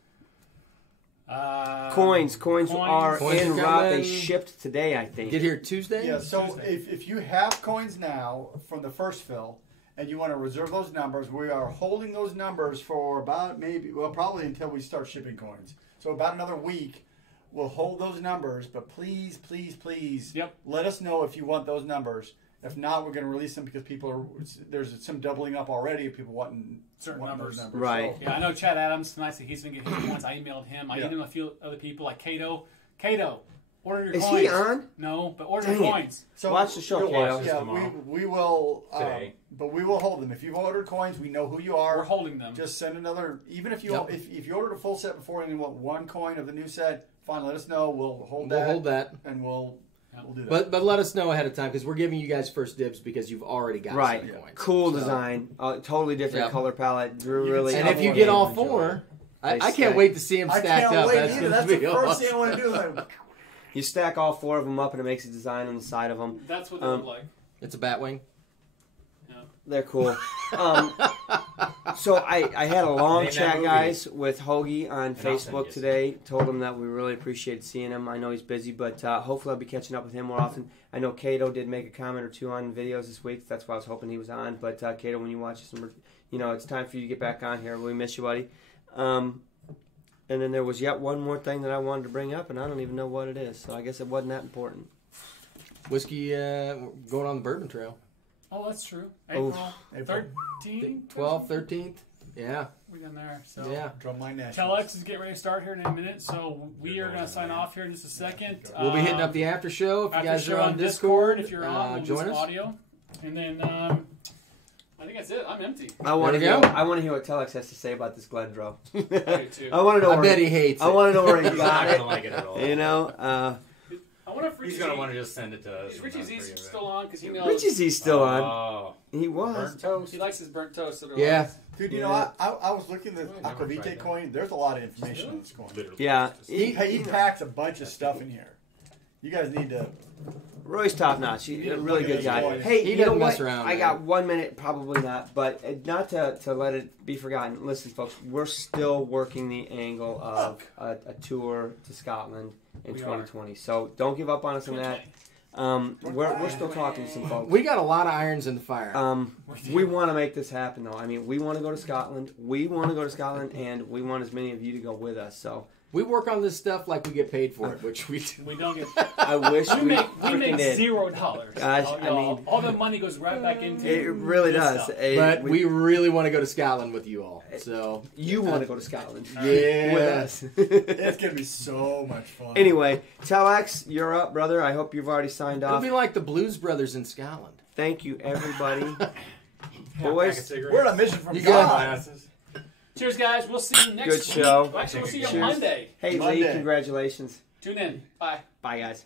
Coins are en route. They shipped today, I think. Get here Tuesday? Yeah, so if you have coins now from the first fill, and you want to reserve those numbers, we are holding those numbers for about probably until we start shipping coins. So about another week, we'll hold those numbers, but please, let us know if you want those numbers. If not, we're going to release them because there's some doubling up already of people wanting certain numbers. Right. So, yeah, I know Chad Adams tonight said he's going to get his points. I emailed him. I emailed a few other people like Cato. Order your coins. Is he on? No, but order your coins. So watch the show, Cato. Yeah, we will today. But we will hold them. If you've ordered coins, we know who you are. We're holding them. Just send another. Even if you if you ordered a full set before and you want one coin of the new set, fine. Let us know. We'll hold that, and we'll do that. But let us know ahead of time because we're giving you guys first dibs because you've already got some coins. Cool design, totally different color palette. Drew really. And if you get all four, I can't wait to see them stacked up. That's the first thing I want to do. Like, you stack all four of them up and it makes a design on the side of them. That's what they look like. It's a bat wing. Yeah. They're cool. So I had a long chat, guys, with Hoagie on Facebook today. Told him that we really appreciate seeing him. I know he's busy, but hopefully I'll be catching up with him more often. I know Cato did make a comment or two on videos this week. That's why I was hoping he was on. But Cato, when you watch some, you know, it's time for you to get back on here. We miss you, buddy. And then there was yet one more thing that I wanted to bring up, and I don't even know what it is. So I guess it wasn't that important. Whiskey going on the bourbon trail. Oh, that's true. April 13th? 12th, 13th. Yeah. We're in there. So yeah. Drumline National. Telex is getting ready to start here in a minute, so we are going to sign off here in just a second. We'll be hitting up the after show. If you guys are on Discord, if you're on, we'll join us. Audio. And then I think that's it. I'm empty. I want to hear what Telex has to say about this Glendro. I do too. I want to know. I bet he hates it. I want to know where he got it. He's not going to like it at all. You know. I wonder if he's going to want to just send it to us. Is Richie Z still on? Because he knows. Richie Z's still on. Oh. He was. Burnt toast. He likes his burnt toast. Yeah. Dude, you know, I was looking at the Aquavite coin. There's a lot of information on this coin. Yeah. He packs a bunch of stuff in here. You guys need to. Roy's top notch. He's a really good guy. Hey, he you know doesn't what? mess around. I got 1 minute, probably not, but not to let it be forgotten. Listen, folks, we're still working the angle of a tour to Scotland in 2020. So don't give up on us on that. We're still talking to some folks. We got a lot of irons in the fire. We want to make this happen, though. I mean, we want to go to Scotland. And we want as many of you to go with us. So. We work on this stuff like we get paid for it, which we do. We don't get. I wish we make did. $0. Gosh, I mean, all the money goes right back into. It really does. But we really want to go to Scotland with you all. So you want to go to Scotland? Yeah, with us. It's gonna be so much fun. Anyway, Telex, you're up, brother. I hope you've already signed off. It'll be like the Blues Brothers in Scotland. Thank you, everybody. Boys, we're on a mission from God. Cheers, guys. We'll see you next week. Good show. Actually, we'll see you on Monday. Hey, Lee, congratulations. Tune in. Bye. Bye, guys.